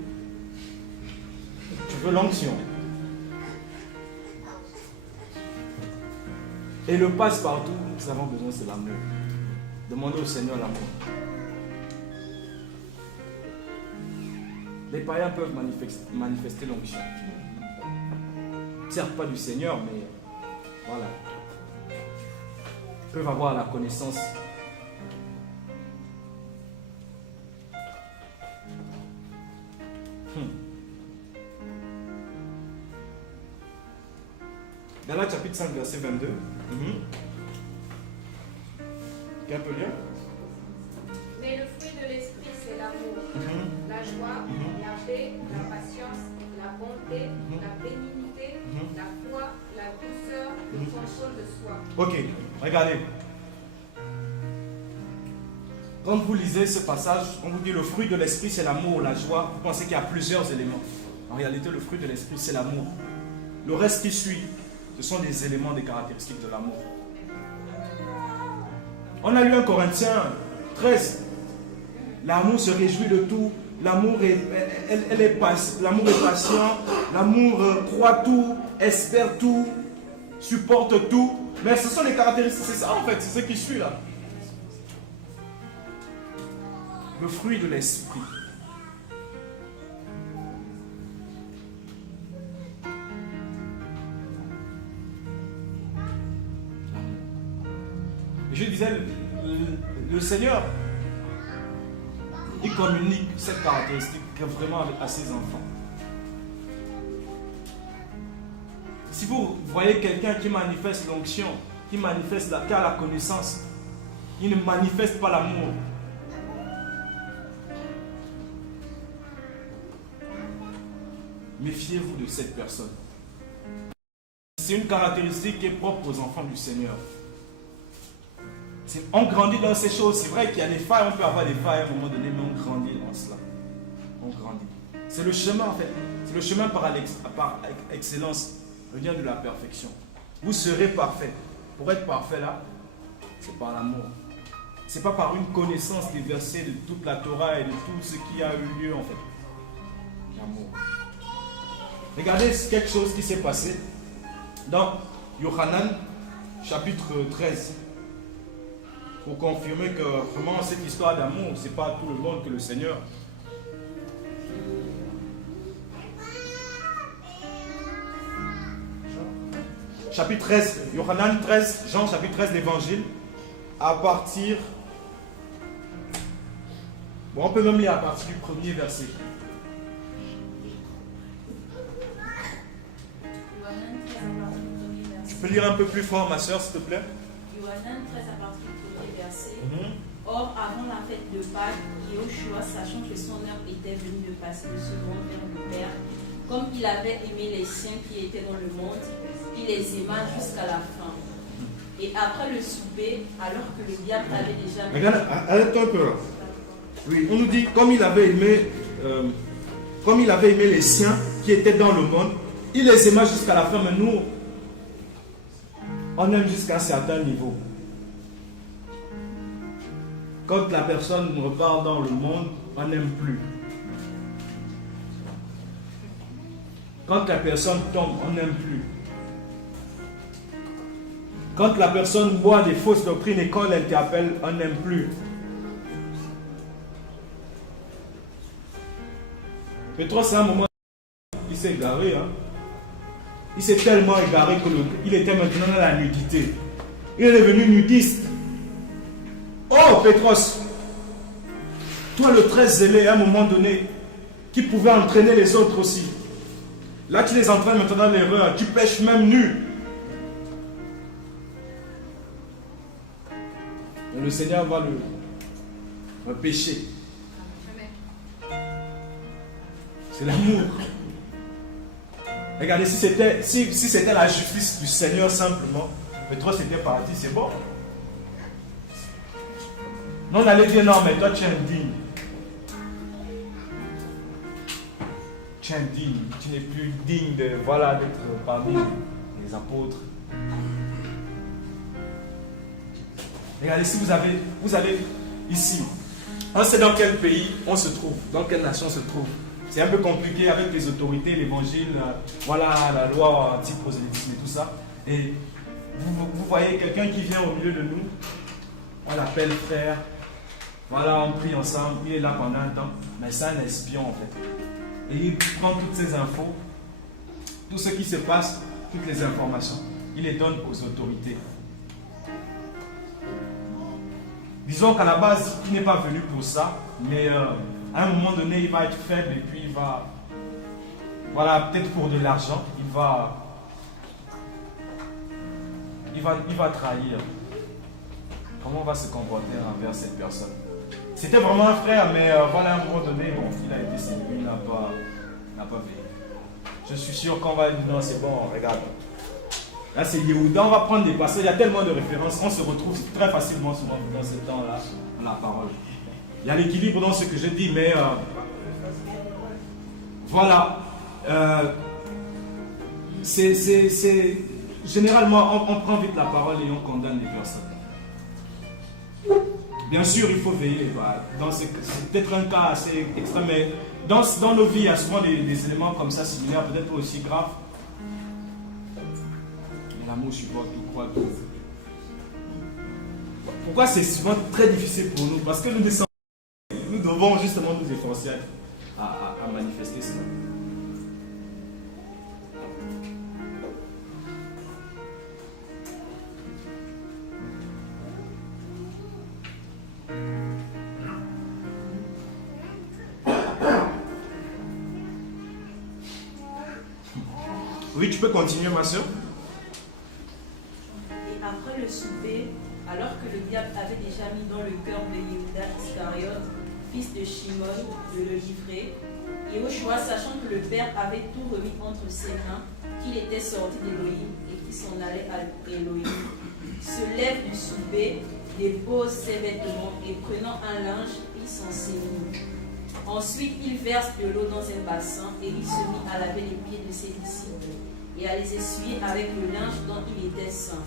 Tu veux l'onction. Et le passe-partout, nous avons besoin, c'est l'amour. Demandez au Seigneur l'amour. Les païens peuvent manifester l'onction. Certes pas du Seigneur, mais voilà. Ils peuvent avoir la connaissance. Galates chapitre 5, verset 22. Qui est un peu lire? Mais le fruit de l'esprit, c'est l'amour, la joie, la paix, la patience, la bonté, la bénignité, la foi, la douceur, le contrôle de soi. Ok, regardez. Quand vous lisez ce passage, on vous dit le fruit de l'esprit c'est l'amour, la joie. Vous pensez qu'il y a plusieurs éléments. En réalité, le fruit de l'esprit c'est l'amour. Le reste qui suit, ce sont des éléments, des caractéristiques de l'amour. On a lu 1 Corinthiens 13. L'amour se réjouit de tout. L'amour est patient. L'amour croit tout, espère tout, supporte tout. Mais ce sont les caractéristiques, c'est ça en fait, c'est ce qui suit là. Le fruit de l'esprit. Je disais, le Seigneur, il communique cette caractéristique vraiment à ses enfants. Si vous voyez quelqu'un qui manifeste l'onction, qui a la connaissance, il ne manifeste pas l'amour. Méfiez-vous de cette personne. C'est une caractéristique qui est propre aux enfants du Seigneur. On grandit dans ces choses. C'est vrai qu'il y a des failles, on peut avoir des failles à un moment donné, mais on grandit dans cela. On grandit. C'est le chemin en fait. C'est le chemin par excellence. Venir de la perfection. Vous serez parfait. Pour être parfait là, c'est par l'amour. C'est pas par une connaissance des versets de toute la Torah et de tout ce qui a eu lieu en fait. L'amour. Regardez quelque chose qui s'est passé dans Yohanan chapitre 13. Pour confirmer que vraiment cette histoire d'amour, c'est pas tout le monde que le Seigneur. Chapitre 13, Yohanan 13, Jean chapitre 13 l'évangile, à partir... Bon, on peut même lire à partir du premier verset. Tu peux lire un peu plus fort, ma soeur, s'il te plaît. Yohanan 13 à partir du premier verset. Or, avant la fête de Pâques, Yeshua, sachant que son heure était venue de passer de ce monde vers le Père, comme il avait aimé les siens qui étaient dans le monde, il les aima jusqu'à la fin. Et après le souper, alors que le diable avait déjà... Regarde, arrête-toi un peu là. Oui, on nous dit, comme il avait aimé les siens qui étaient dans le monde, il les aima jusqu'à la fin, mais nous, on aime jusqu'à un certain niveau. Quand la personne repart dans le monde, on n'aime plus. Quand la personne tombe, on n'aime plus. Quand la personne boit des fausses doctrines et qu'on l'interpelle, on n'aime plus. Pétros, c'est un moment il s'est égaré. Hein? Il s'est tellement égaré qu'il était maintenant dans la nudité. Il est devenu nudiste. Oh, Pétros, toi le très zélé, à un moment donné, qui pouvait entraîner les autres aussi. Là, tu les entraînes maintenant dans l'erreur. Tu pêches même nu. Et le Seigneur va le pécher. C'est l'amour. Regardez, si c'était la justice du Seigneur simplement, mais toi c'était parti, c'est bon. Non, on allait dire non, mais toi tu es indigne. Tu es indigne, tu n'es plus digne d'être parmi les apôtres. Regardez, si vous avez ici, on sait dans quel pays on se trouve, dans quelle nation on se trouve. C'est un peu compliqué avec les autorités, l'évangile, la loi anti-prosélytisme et tout ça. Et vous voyez quelqu'un qui vient au milieu de nous, on l'appelle frère, on prie ensemble, il est là pendant un temps, mais c'est un espion en fait. Et il prend toutes ces infos, tout ce qui se passe, toutes les informations, il les donne aux autorités. Disons qu'à la base, il n'est pas venu pour ça, mais à un moment donné, il va être faible et puis il va, peut-être pour de l'argent, il va trahir. Comment on va se comporter envers cette personne? C'était vraiment un frère, mais à un moment donné, il a été séduit, il n'a pas veillé. Je suis sûr qu'on va dire non, c'est bon, regarde. Là, c'est Yehuda, on va prendre des passages, il y a tellement de références, on se retrouve très facilement souvent dans ce temps-là, dans la parole. Il y a l'équilibre dans ce que je dis, mais voilà. Généralement, on prend vite la parole et on condamne les personnes. Bien sûr, il faut veiller. Voilà. C'est peut-être un cas assez extrême, mais dans nos vies, il y a souvent des éléments comme ça, similaires, peut-être pas aussi graves. Mais l'amour supporte tout, croit tout. Pourquoi c'est souvent très difficile pour nous? Parce que nous devons justement nous efforcer à manifester cela. Oui, tu peux continuer, ma soeur. Et après le souper, alors que le diable avait déjà mis dans le cœur de Yehuda Iscariote, fils de Shimon, de le livrer, Yehoshua, sachant que le Père avait tout remis entre ses mains, qu'il était sorti d'Élohim et qu'il s'en allait à Élohim, se lève du souper, dépose ses vêtements et prenant un linge, il s'en saignit. Ensuite, il verse de l'eau dans un bassin et il se mit à laver les pieds de ses disciples et à les essuyer avec le linge dont il était saint.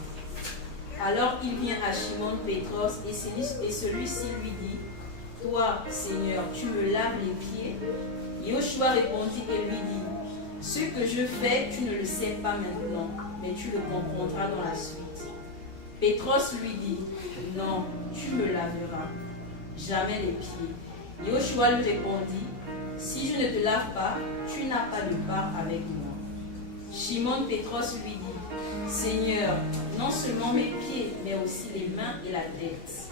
Alors il vient à Shimon Pétros et celui-ci lui dit: Toi, Seigneur, tu me laves les pieds? Yehoshua répondit et lui dit: Ce que je fais, tu ne le sais pas maintenant, mais tu le comprendras dans la suite. Pétros lui dit: Non, tu me laveras jamais les pieds. Yehoshua lui répondit: Si je ne te lave pas, tu n'as pas de part avec moi. Shimon Pétros lui dit: Seigneur, non seulement mes pieds, mais aussi les mains et la tête.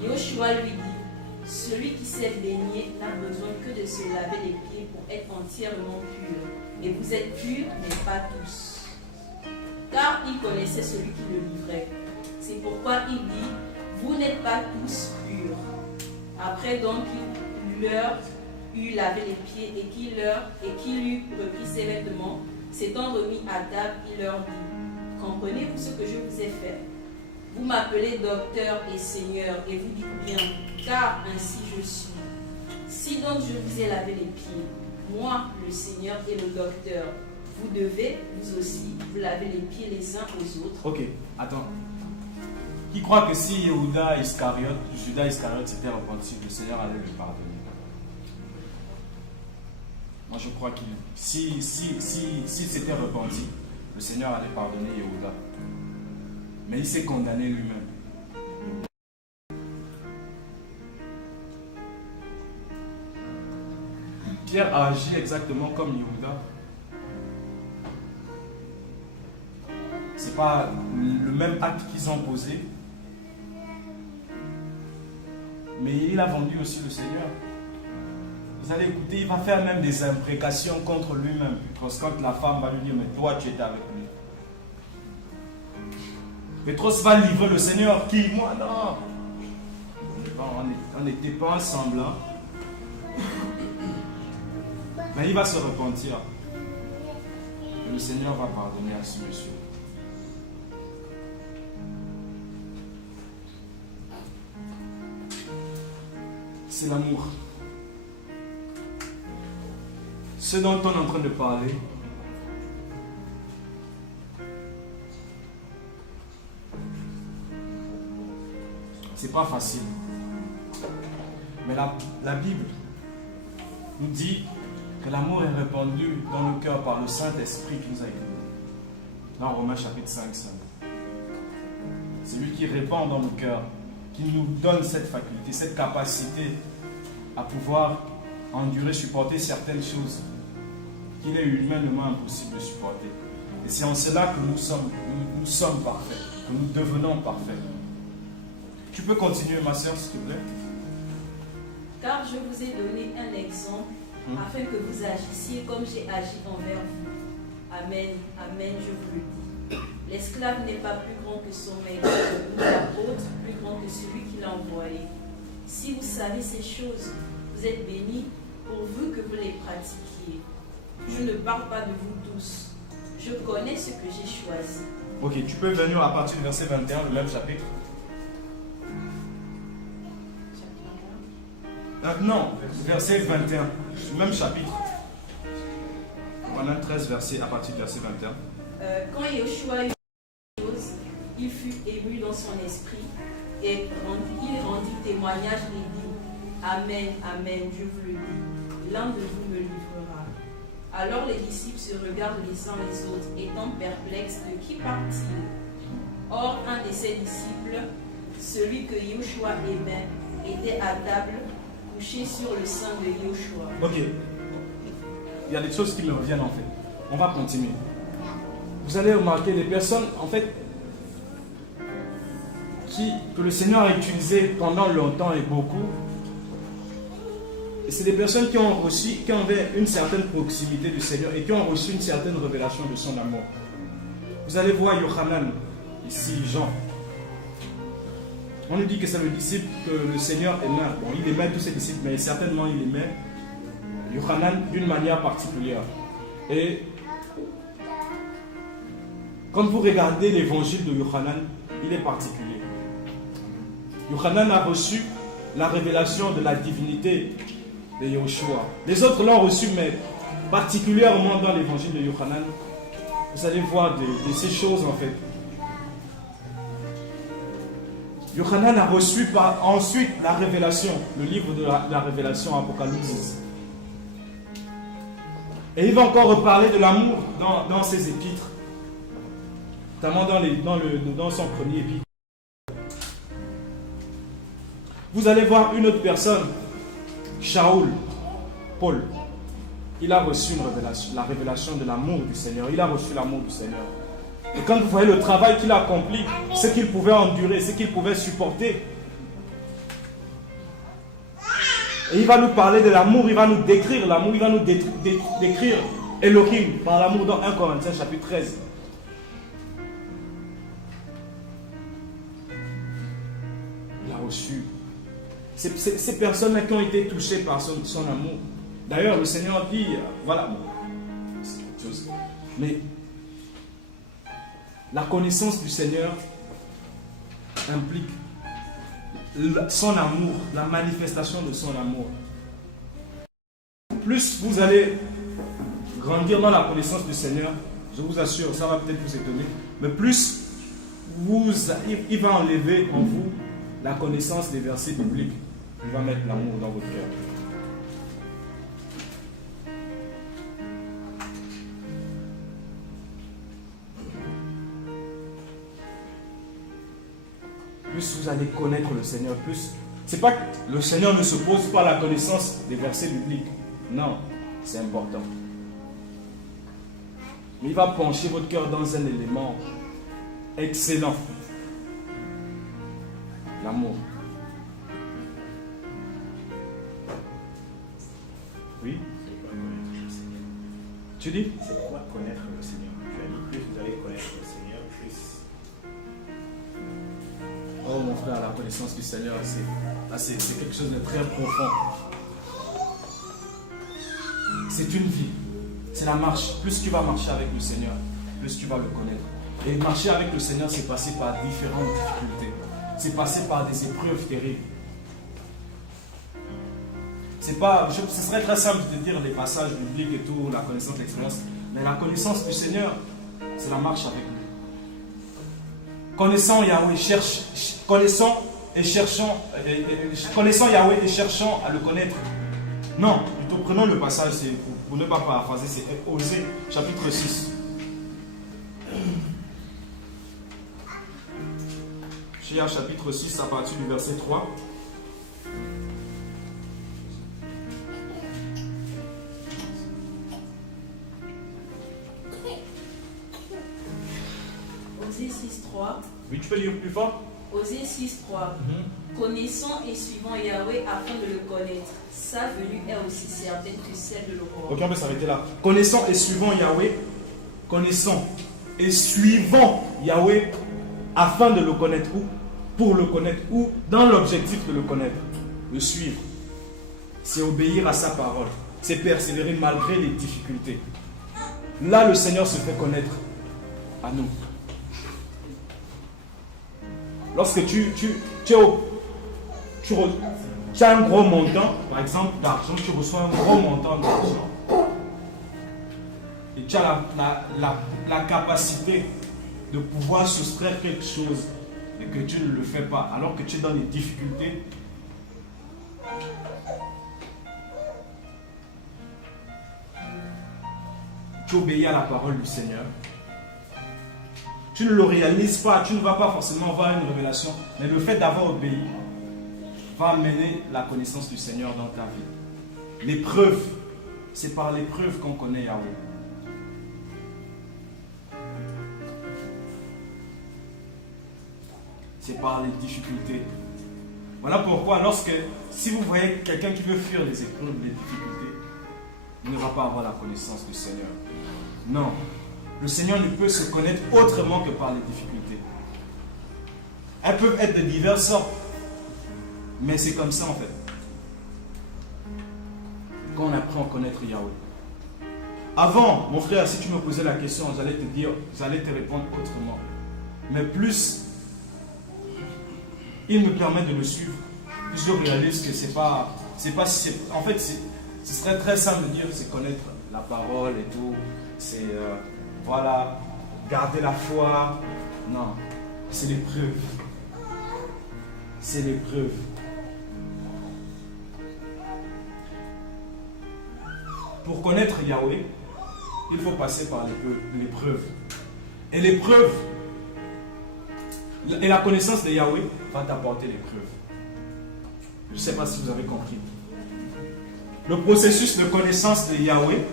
Yehoshua lui dit: Celui qui s'est baigné n'a besoin que de se laver les pieds pour être entièrement pur. Et vous êtes purs, mais pas tous. Car il connaissait celui qui le livrait. C'est pourquoi il dit: Vous n'êtes pas tous purs. Après donc qu'il leur eut lavé les pieds et qu'il eut repris ses vêtements, s'étant remis à table, il leur dit: Comprenez-vous ce que je vous ai fait? Vous m'appelez docteur et seigneur, et vous dites bien, car ainsi je suis. Si donc je vous ai lavé les pieds, moi, le Seigneur et le docteur, vous devez, vous aussi, vous laver les pieds les uns aux autres. Ok, attends. Qui croit que si Judas Iscariote s'était repenti, le Seigneur allait lui pardonner? Moi je crois qu'il s'il s'était repenti, le Seigneur allait pardonner Yehuda. Mais il s'est condamné lui-même. Pierre a agi exactement comme Yehuda. C'est pas le même acte qu'ils ont posé, mais il a vendu aussi le Seigneur. Vous allez écouter, il va faire même des imprécations contre lui-même. Parce que quand la femme va lui dire: mais toi tu étais avec lui. Pétros va livrer le Seigneur. Qui? Moi? Non. On n'était pas ensemble. Hein? Mais il va se repentir. Et le Seigneur va pardonner à ce monsieur. C'est l'amour. Ce dont on est en train de parler, c'est pas facile. Mais la Bible nous dit que l'amour est répandu dans le cœur par le Saint-Esprit qui nous a été donné. Dans Romains chapitre 5. C'est lui qui répand dans nos cœurs, qui nous donne cette faculté, cette capacité à pouvoir endurer, supporter certaines choses qu'il est humainement impossible de supporter. Et c'est en cela que nous sommes parfaits, que nous devenons parfaits. Tu peux continuer, ma soeur, s'il te plaît? Car je vous ai donné un exemple afin que vous agissiez comme j'ai agi envers vous. Amen, amen, je vous le dis. L'esclave n'est pas plus grand que son maître, ni l'apôtre plus grand que celui qui l'a envoyé. Si vous savez ces choses, vous êtes bénis pourvu que vous les pratiquiez. Je ne parle pas de vous tous. Je connais ce que j'ai choisi. Ok, tu peux venir à partir du verset 21, le même chapitre. Non, verset 21, même chapitre. Yohanan 13, verset, à partir du verset 21. Quand Yoshua eut ces choses, il fut ému dans son esprit et il rendit témoignage et dit: Amen, Amen, je vous le dis, l'un de vous me livrera. Alors les disciples se regardent les uns les autres, étant perplexes de qui part-il. Or, un de ses disciples, celui que Yoshua aimait, était à table, couché sur le sein de Yoshua. Ok. Il y a des choses qui me reviennent en fait. On va continuer. Vous allez remarquer des personnes en fait que le Seigneur a utilisées pendant longtemps et beaucoup. Et c'est des personnes qui avaient une certaine proximité du Seigneur et qui ont reçu une certaine révélation de son amour. Vous allez voir Yohanan, ici Jean. On nous dit que c'est le disciple que le Seigneur aimait. Bon, il aimait tous ses disciples, mais certainement il aimait Yohanan d'une manière particulière. Et quand vous regardez l'évangile de Yohanan, il est particulier. Yohanan a reçu la révélation de la divinité de Yoshua. Les autres l'ont reçu, mais particulièrement dans l'évangile de Yohanan, vous allez voir de ces choses en fait. Yohanan a reçu ensuite la révélation, le livre de la révélation Apocalypse. Et il va encore reparler de l'amour dans ses épîtres, notamment dans son premier épître. Vous allez voir une autre personne, Shaoul, Paul. Il a reçu la révélation de l'amour du Seigneur. Il a reçu l'amour du Seigneur. Et quand vous voyez le travail qu'il a accompli, ce qu'il pouvait endurer, ce qu'il pouvait supporter, et il va nous parler de l'amour, il va nous décrire l'amour, il va nous décrire Elohim par l'amour dans 1 Corinthiens chapitre 13. Il a reçu. Ces personnes-là qui ont été touchées par son amour. D'ailleurs, le Seigneur dit, voilà, c'est autre chose. Mais la connaissance du Seigneur implique son amour, la manifestation de son amour. Plus vous allez grandir dans la connaissance du Seigneur, je vous assure, ça va peut-être vous étonner, mais plus il va enlever en vous la connaissance des versets bibliques. Il va mettre l'amour dans votre cœur. Plus vous allez connaître le Seigneur, plus... C'est pas que le Seigneur ne se pose pas la connaissance des versets bibliques. Non, c'est important. Mais il va pencher votre cœur dans un élément excellent. L'amour. Oui? Tu dis? C'est quoi connaître le Seigneur? Tu as dit plus vous allez connaître le Seigneur, plus... Oh mon frère, la connaissance du Seigneur, c'est quelque chose de très profond. C'est une vie. C'est la marche. Plus tu vas marcher avec le Seigneur, plus tu vas le connaître. Et marcher avec le Seigneur, c'est passer par différentes difficultés. C'est passer par des épreuves terribles. Ce serait très simple de dire les passages bibliques et tout, la connaissance, l'expérience. Mais la connaissance du Seigneur, c'est la marche avec lui. Connaissant Yahweh, connaissant Yahweh et cherchant à le connaître. Non, plutôt prenons le passage, c'est pour ne pas paraphraser, c'est Osée, chapitre 6. Osée, chapitre 6, à partir du verset 3. Osée 6.3. Oui, tu peux lire plus fort? Osée 6.3. Connaissant et suivant Yahweh afin de le connaître. Sa venue est aussi certaine que celle de l'aurore. Ok, on peut s'arrêter là. Connaissant et suivant Yahweh. Connaissant et suivant Yahweh afin de le connaître où? Pour le connaître où? Dans l'objectif de le connaître. Le suivre. C'est obéir à sa parole. C'est persévérer malgré les difficultés. Là, le Seigneur se fait connaître à nous. Lorsque tu tu as un gros montant, par exemple d'argent, tu reçois un gros montant d'argent. Et tu as la capacité de pouvoir soustraire quelque chose et que tu ne le fais pas, alors que tu es dans des difficultés. Tu obéis à la parole du Seigneur. Tu ne le réalises pas, tu ne vas pas forcément avoir une révélation, mais le fait d'avoir obéi va amener la connaissance du Seigneur dans ta vie. L'épreuve, c'est par l'épreuve qu'on connaît Yahweh. C'est par les difficultés. Voilà pourquoi si vous voyez quelqu'un qui veut fuir les épreuves, les difficultés, il ne va pas avoir la connaissance du Seigneur. Non. Le Seigneur ne peut se connaître autrement que par les difficultés. Elles peuvent être de diverses sortes. Mais c'est comme ça en fait. Quand on apprend à connaître Yahweh. Avant, mon frère, si tu me posais la question, j'allais te répondre autrement. Mais plus il me permet de le suivre, plus je réalise que en fait, ce serait très simple de dire c'est connaître la parole et tout, c'est voilà, garder la foi. Non, c'est l'épreuve. C'est l'épreuve. Pour connaître Yahweh, il faut passer par l'épreuve. Et l'épreuve, et la connaissance de Yahweh va t'apporter l'épreuve. Je ne sais pas si vous avez compris. Le processus de connaissance de Yahweh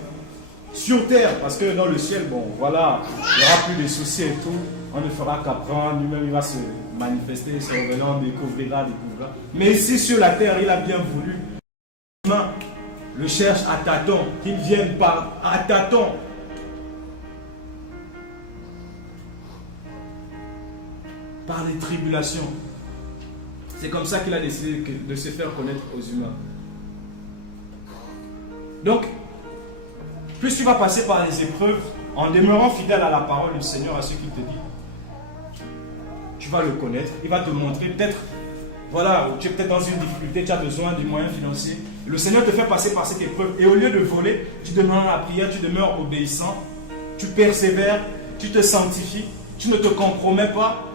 sur terre, parce que dans le ciel, bon, voilà, il n'y aura plus de soucis et tout. On ne fera qu'apprendre, lui-même il va se manifester, se révéler, on découvrira. Mais ici sur la terre, il a bien voulu. L'humain le cherche à tâtons, qu'il vienne à tâtons. Par les tribulations. C'est comme ça qu'il a décidé de se faire connaître aux humains. Donc, plus tu vas passer par les épreuves, en demeurant fidèle à la parole du Seigneur, à ce qu'il te dit, tu vas le connaître, il va te montrer peut-être, voilà, tu es peut-être dans une difficulté, tu as besoin de moyens financiers. Le Seigneur te fait passer par cette épreuve et au lieu de voler, tu demeures dans la prière, tu demeures obéissant, tu persévères, tu te sanctifies, tu ne te compromets pas.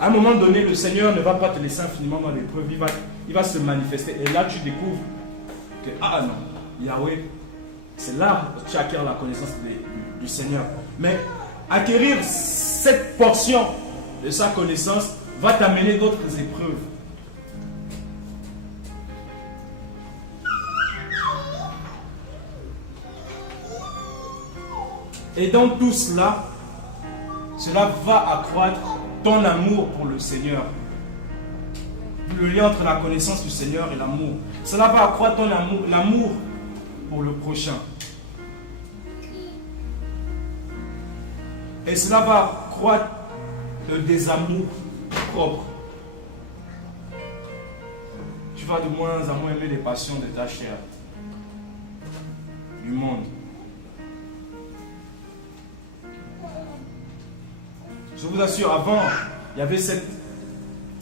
À un moment donné, le Seigneur ne va pas te laisser infiniment dans l'épreuve, il va se manifester. Et là, tu découvres que, ah non, Yahweh, c'est là que tu acquiers la connaissance du Seigneur. Mais acquérir cette portion de sa connaissance va t'amener d'autres épreuves. Et dans tout cela, cela va accroître ton amour pour le Seigneur. Le lien entre la connaissance du Seigneur et l'amour. Cela va accroître ton amour, l'amour pour le prochain. Et cela va accroître le désamour propre. Tu vas de moins en moins aimer les passions de ta chair, du monde. Je vous assure, avant, il y avait cette...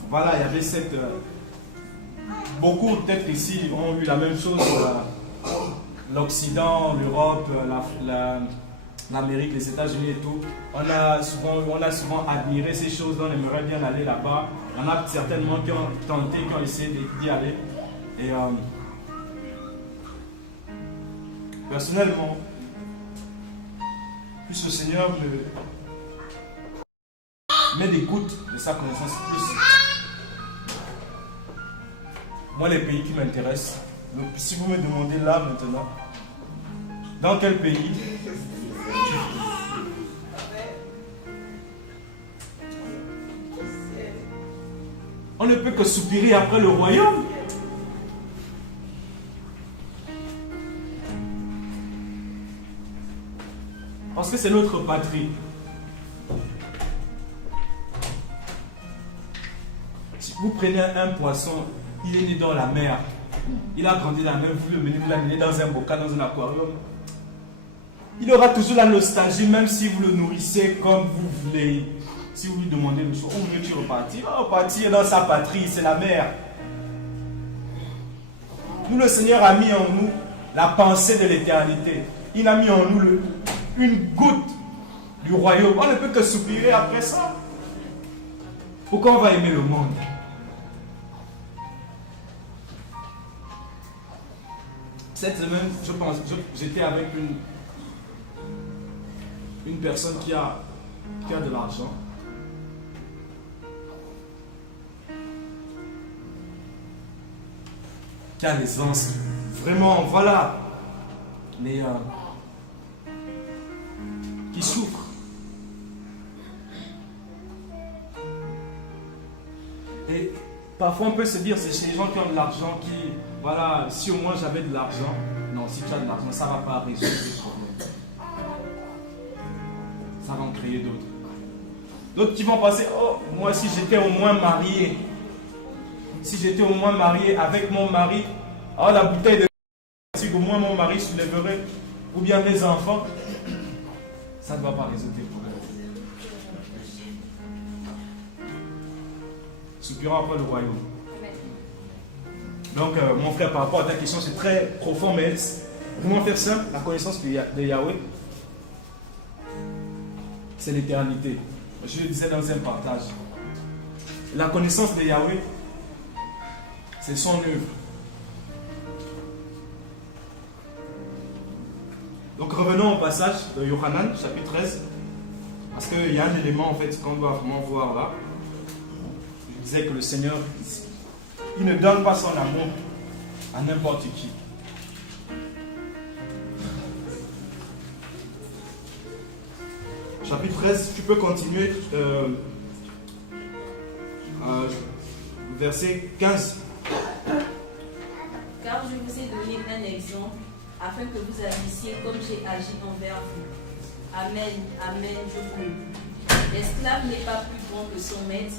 Voilà, il y avait cette... beaucoup, peut-être ici, ont eu la même chose. L'Occident, l'Europe, l'Amérique, les États-Unis et tout. On a souvent admiré ces choses, on aimerait bien aller là-bas. Il y en a certainement qui ont tenté, qui ont essayé d'y aller. Et personnellement, plus le Seigneur met des gouttes de sa connaissance plus. Moi, les pays qui m'intéressent, si vous me demandez là maintenant, dans quel pays on ne peut que soupirer après le royaume. Parce que c'est notre patrie. Si vous prenez un poisson, il est né dans la mer. Il a grandi dans la mer, vous l'amenez dans un bocal, dans un aquarium. Il aura toujours la nostalgie, même si vous le nourrissez comme vous voulez. Si vous lui demandez le soir, où veux-tu repartir? Il va repartir dans sa patrie, c'est la mer. Nous, le Seigneur a mis en nous la pensée de l'éternité. Il a mis en nous une goutte du royaume. On ne peut que soupirer après ça. Pourquoi on va aimer le monde? Cette semaine, je pense, j'étais avec une personne qui a de l'argent. Qui a l'aisance. Vraiment, voilà. Mais qui souffrent. Et parfois on peut se dire, c'est chez les gens qui ont de l'argent qui, voilà, si au moins j'avais de l'argent, non, si tu as de l'argent, ça ne va pas résoudre les problèmes. Ça va en créer d'autres. D'autres qui vont penser, oh, moi si j'étais au moins marié, si j'étais au moins marié avec mon mari, oh la bouteille de si au moins mon mari soulèverait, ou bien mes enfants, ça ne va pas résoudre les problèmes. Soupirant après le royaume. Donc, mon frère, par rapport à ta question, c'est très profond, mais comment faire simple? La connaissance de Yahweh, c'est l'éternité. Je le disais dans un partage. La connaissance de Yahweh, c'est son œuvre. Donc, revenons au passage de Yohanan, chapitre 13, parce qu'il y a un élément en fait qu'on doit vraiment voir là. Je disais que le Seigneur, il ne donne pas son amour à n'importe qui. Chapitre 13, tu peux continuer, verset 15. Car je vous ai donné un exemple, afin que vous agissiez comme j'ai agi envers vous. Amen, amen, je vous le dis. L'esclave n'est pas plus grand que son maître,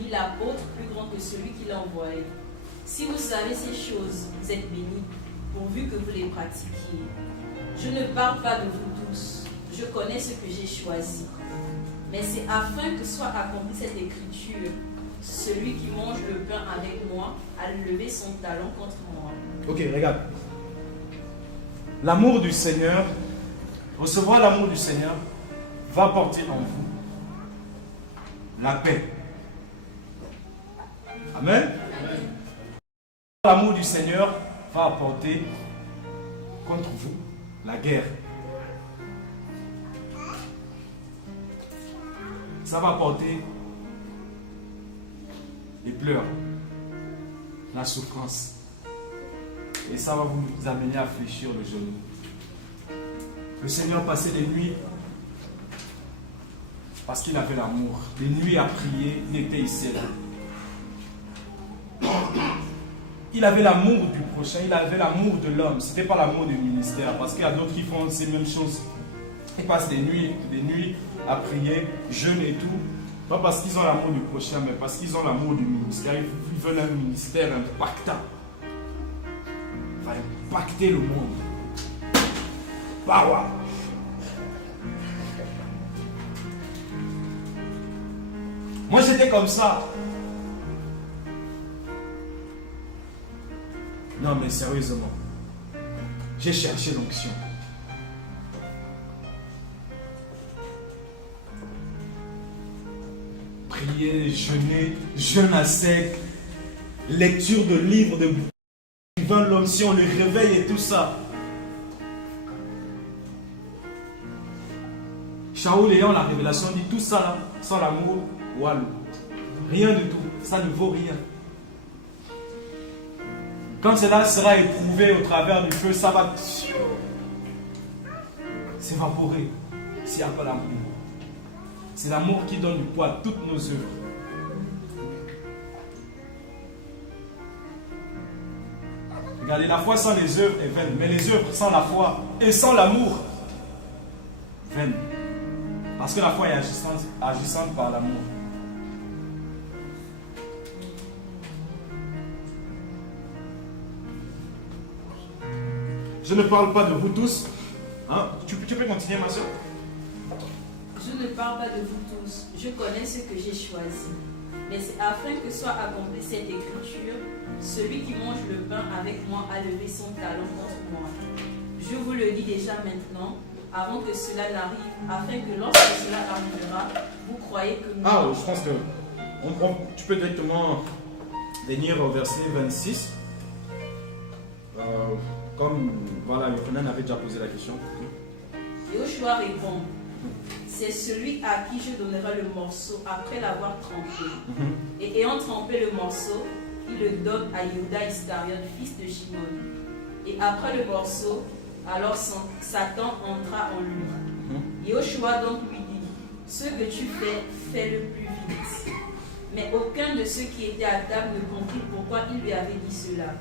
ni l'apôtre plus grand que celui qui l'a envoyé. Si vous savez ces choses, vous êtes bénis, pourvu que vous les pratiquiez. Je ne parle pas de vous tous, je connais ce que j'ai choisi. Mais c'est afin que soit accomplie cette écriture. Celui qui mange le pain avec moi a levé son talon contre moi. Ok, regarde. L'amour du Seigneur, recevoir l'amour du Seigneur, va porter en vous la paix. Amen. L'amour du Seigneur va apporter contre vous la guerre. Ça va apporter les pleurs, la souffrance. Et ça va vous amener à fléchir le genou. Le Seigneur passait les nuits parce qu'il avait l'amour. Des nuits à prier, il était ici et là. Il avait l'amour du prochain, il avait l'amour de l'homme. Ce n'était pas l'amour du ministère. Parce qu'il y a d'autres qui font ces mêmes choses. Ils passent des nuits à prier, jeûner et tout. Pas parce qu'ils ont l'amour du prochain, mais parce qu'ils ont l'amour du ministère. Ils veulent un ministère impactant. Il va impacter le monde. Power. Moi j'étais comme ça. Non mais sérieusement, j'ai cherché l'onction. Prier, jeûner, jeûne à sec, lecture de livres, de divin, l'onction, le réveil et tout ça. Shaoul ayant la révélation dit tout ça là, sans l'amour, walou. Rien du tout, ça ne vaut rien. Quand cela sera éprouvé au travers du feu, ça va s'évaporer s'il n'y a pas l'amour. C'est l'amour qui donne du poids à toutes nos œuvres. Regardez, la foi sans les œuvres est vaine, mais les œuvres sans la foi et sans l'amour, vaine. Parce que la foi est agissante par l'amour. Je ne parle pas de vous tous. Hein? Tu peux continuer, ma soeur? Je ne parle pas de vous tous. Je connais ce que j'ai choisi. Mais c'est afin que soit accomplie cette écriture, celui qui mange le pain avec moi a levé son talon contre moi. Je vous le dis déjà maintenant, avant que cela n'arrive, afin que lorsque cela arrivera, vous croyez que nous... Ah, je pense que tu peux directement venir au verset 26. Comme, voilà, Yochanan avait déjà posé la question. Yoshua répond, c'est celui à qui je donnerai le morceau après l'avoir trempé. Et ayant trempé le morceau, il le donne à Yehuda Iscariote, fils de Shimon. Et après le morceau, alors Satan entra en lui. Yoshua donc lui dit, ce que tu fais, fais-le plus vite. Mais aucun de ceux qui étaient à table ne comprit pourquoi il lui avait dit cela.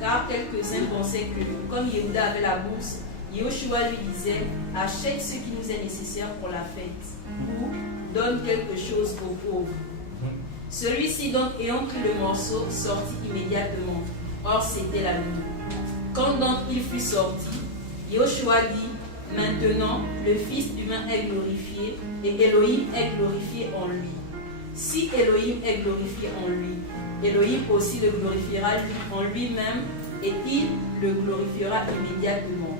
Car quelques-uns pensaient que, comme Yehuda avait la bourse, Yoshua lui disait, achète ce qui nous est nécessaire pour la fête, ou donne quelque chose aux pauvres. Celui-ci donc, ayant pris le morceau, sortit immédiatement. Or c'était la nuit. Quand donc il fut sorti, Yoshua dit, maintenant le Fils humain est glorifié, et Elohim est glorifié en lui. Si Elohim est glorifié en lui, Elohim aussi le glorifiera en lui-même, et il le glorifiera immédiatement.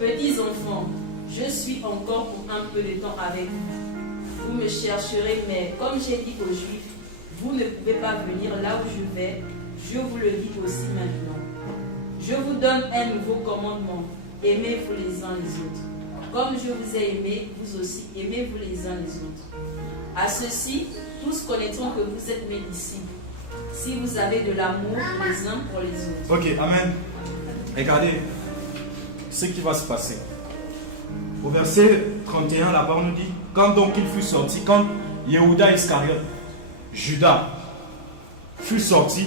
Petits enfants, je suis encore pour un peu de temps avec vous. Vous me chercherez, mais comme j'ai dit aux Juifs, vous ne pouvez pas venir là où je vais, je vous le dis aussi maintenant. Je vous donne un nouveau commandement, aimez-vous les uns les autres. Comme je vous ai aimé, vous aussi aimez-vous les uns les autres. À ceci, tous connaîtront que vous êtes mes disciples, si vous avez de l'amour les uns pour les autres. Ok, amen. Regardez ce qui va se passer. Au verset 31, la parole nous dit, quand donc il fut sorti, quand Yehuda Iscariote, Judas, fut sorti,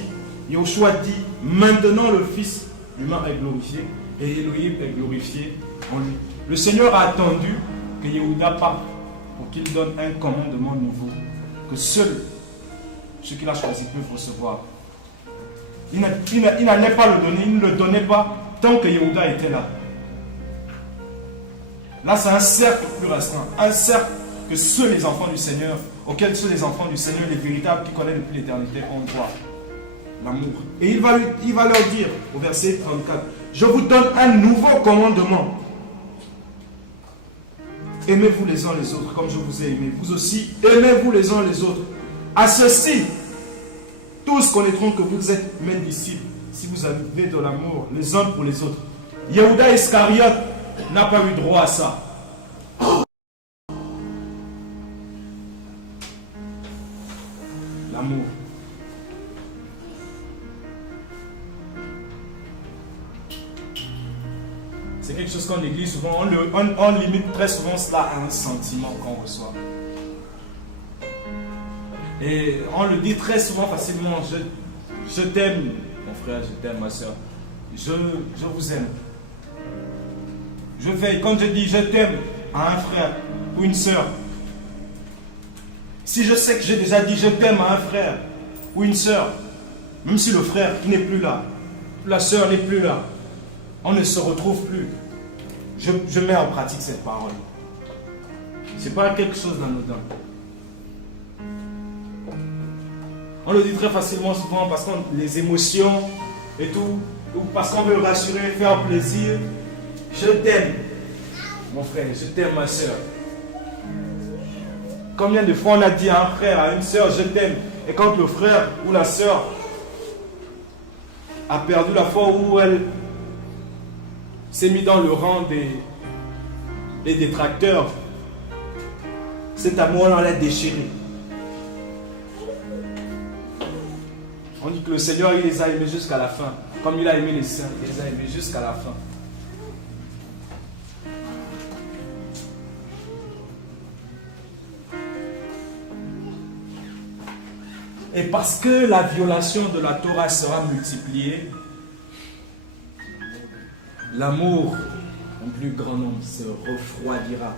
Yoshua dit, maintenant le Fils humain est glorifié et Elohim est glorifié en lui. Le Seigneur a attendu que Yehuda parte pour qu'il donne un commandement nouveau, que seuls ceux qu'il a choisis peuvent recevoir. Il n'allait pas le donner, il ne le donnait pas tant que Yehuda était là. Là, c'est un cercle plus restreint, un cercle que seuls les enfants du Seigneur, auxquels seuls les enfants du Seigneur, les véritables qui connaissent depuis l'éternité, ont droit. L'amour. Et il va leur dire au verset 34, je vous donne un nouveau commandement. Aimez-vous les uns les autres comme je vous ai aimé. Vous aussi, aimez-vous les uns les autres. À ceci, tous connaîtront que vous êtes mes disciples si vous avez de l'amour les uns pour les autres. Yehuda Iscariote n'a pas eu droit à ça. L'amour. C'est quelque chose qu'on néglige souvent. On limite très souvent cela à un sentiment qu'on reçoit. Et on le dit très souvent facilement. Je t'aime, mon frère, je t'aime, ma soeur. Je vous aime. Je veille. Quand je dis je t'aime à un frère ou une soeur, si je sais que j'ai déjà dit je t'aime à un frère ou une soeur, même si le frère qui n'est plus là, la soeur n'est plus là, on ne se retrouve plus, je mets en pratique cette parole. Ce n'est pas quelque chose d'anodin. On le dit très facilement souvent parce que les émotions et tout, ou parce qu'on veut rassurer, faire plaisir. Je t'aime, mon frère, je t'aime, ma soeur. Combien de fois on a dit à un frère, à une soeur, je t'aime, et quand le frère ou la soeur a perdu la foi où elle s'est mis dans le rang des détracteurs, cet amour-là, on l'a déchiré. On dit que le Seigneur, il les a aimés jusqu'à la fin. Comme il a aimé les saints, il les a aimés jusqu'à la fin. Et parce que la violation de la Torah sera multipliée, l'amour en plus grand nombre se refroidira.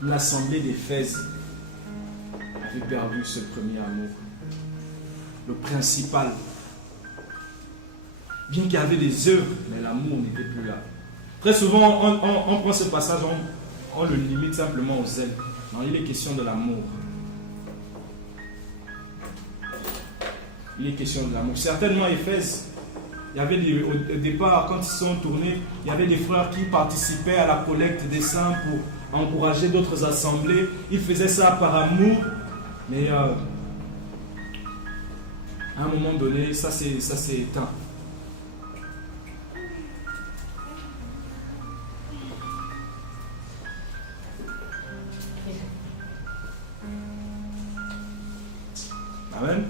L'assemblée d'Éphèse avait perdu ce premier amour. Le principal. Bien qu'il y avait des œuvres, mais l'amour n'était plus là. Très souvent, on prend ce passage, on le limite simplement au zèle. Non, il est question de l'amour. Il est question de l'amour. Certainement, à Éphèse, il y avait au départ, quand ils sont tournés, il y avait des frères qui participaient à la collecte des saints pour encourager d'autres assemblées. Ils faisaient ça par amour, mais à un moment donné, ça s'est éteint. Amen.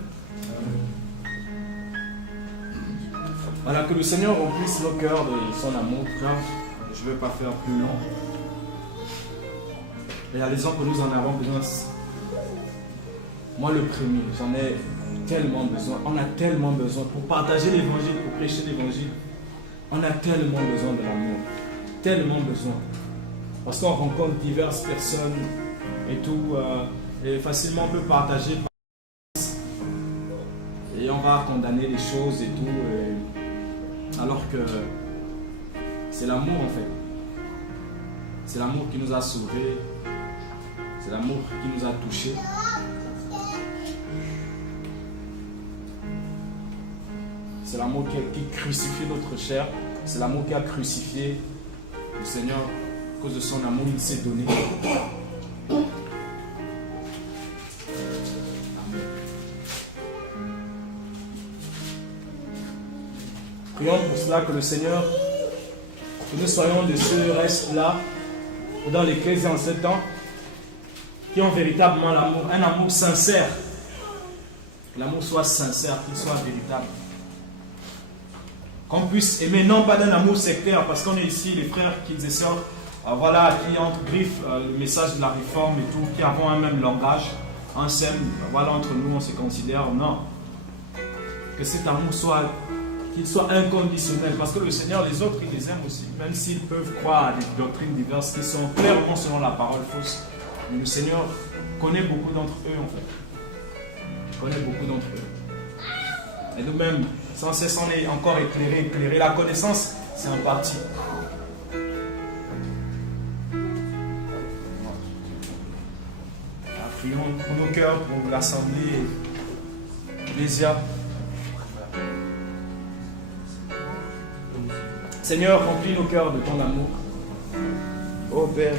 Voilà, que le Seigneur remplisse nos cœurs de son amour, frère. Je ne vais pas faire plus long. Réalisons que nous en avons besoin. Moi, le premier, j'en ai tellement besoin. On a tellement besoin pour partager l'évangile, pour prêcher l'évangile. On a tellement besoin de l'amour. Tellement besoin. Parce qu'on rencontre diverses personnes et tout. Et facilement, on peut partager. Et on va condamner les choses et tout. Alors que c'est l'amour en fait. C'est l'amour qui nous a sauvés. C'est l'amour qui nous a touchés. C'est l'amour qui crucifie notre chair. C'est l'amour qui a crucifié le Seigneur. À cause de son amour, il s'est donné. Prions pour cela que le Seigneur, que nous soyons de ceux restes-là, dans l'Église en ce temps, qui ont véritablement l'amour, un amour sincère. Que l'amour soit sincère, qu'il soit véritable. Qu'on puisse aimer, non pas d'un amour sectaire, parce qu'on est ici, les frères qui et sœurs, voilà, qui entregriffent le message de la réforme et tout, qui avons un même langage, un seul, voilà, entre nous, on se considère, non. Que cet amour soit, qu'il soit inconditionnel, parce que le Seigneur, les autres, il les aime aussi, même s'ils peuvent croire à des doctrines diverses qui sont clairement selon la parole fausse. Mais le Seigneur connaît beaucoup d'entre eux, en fait. Il connaît beaucoup d'entre eux. Et nous-mêmes, sans cesse, on est encore éclairé. La connaissance, c'est un parti. Prions pour nos cœurs, pour l'Assemblée Ecclésia. Seigneur, remplis nos cœurs de ton amour. Ô Père,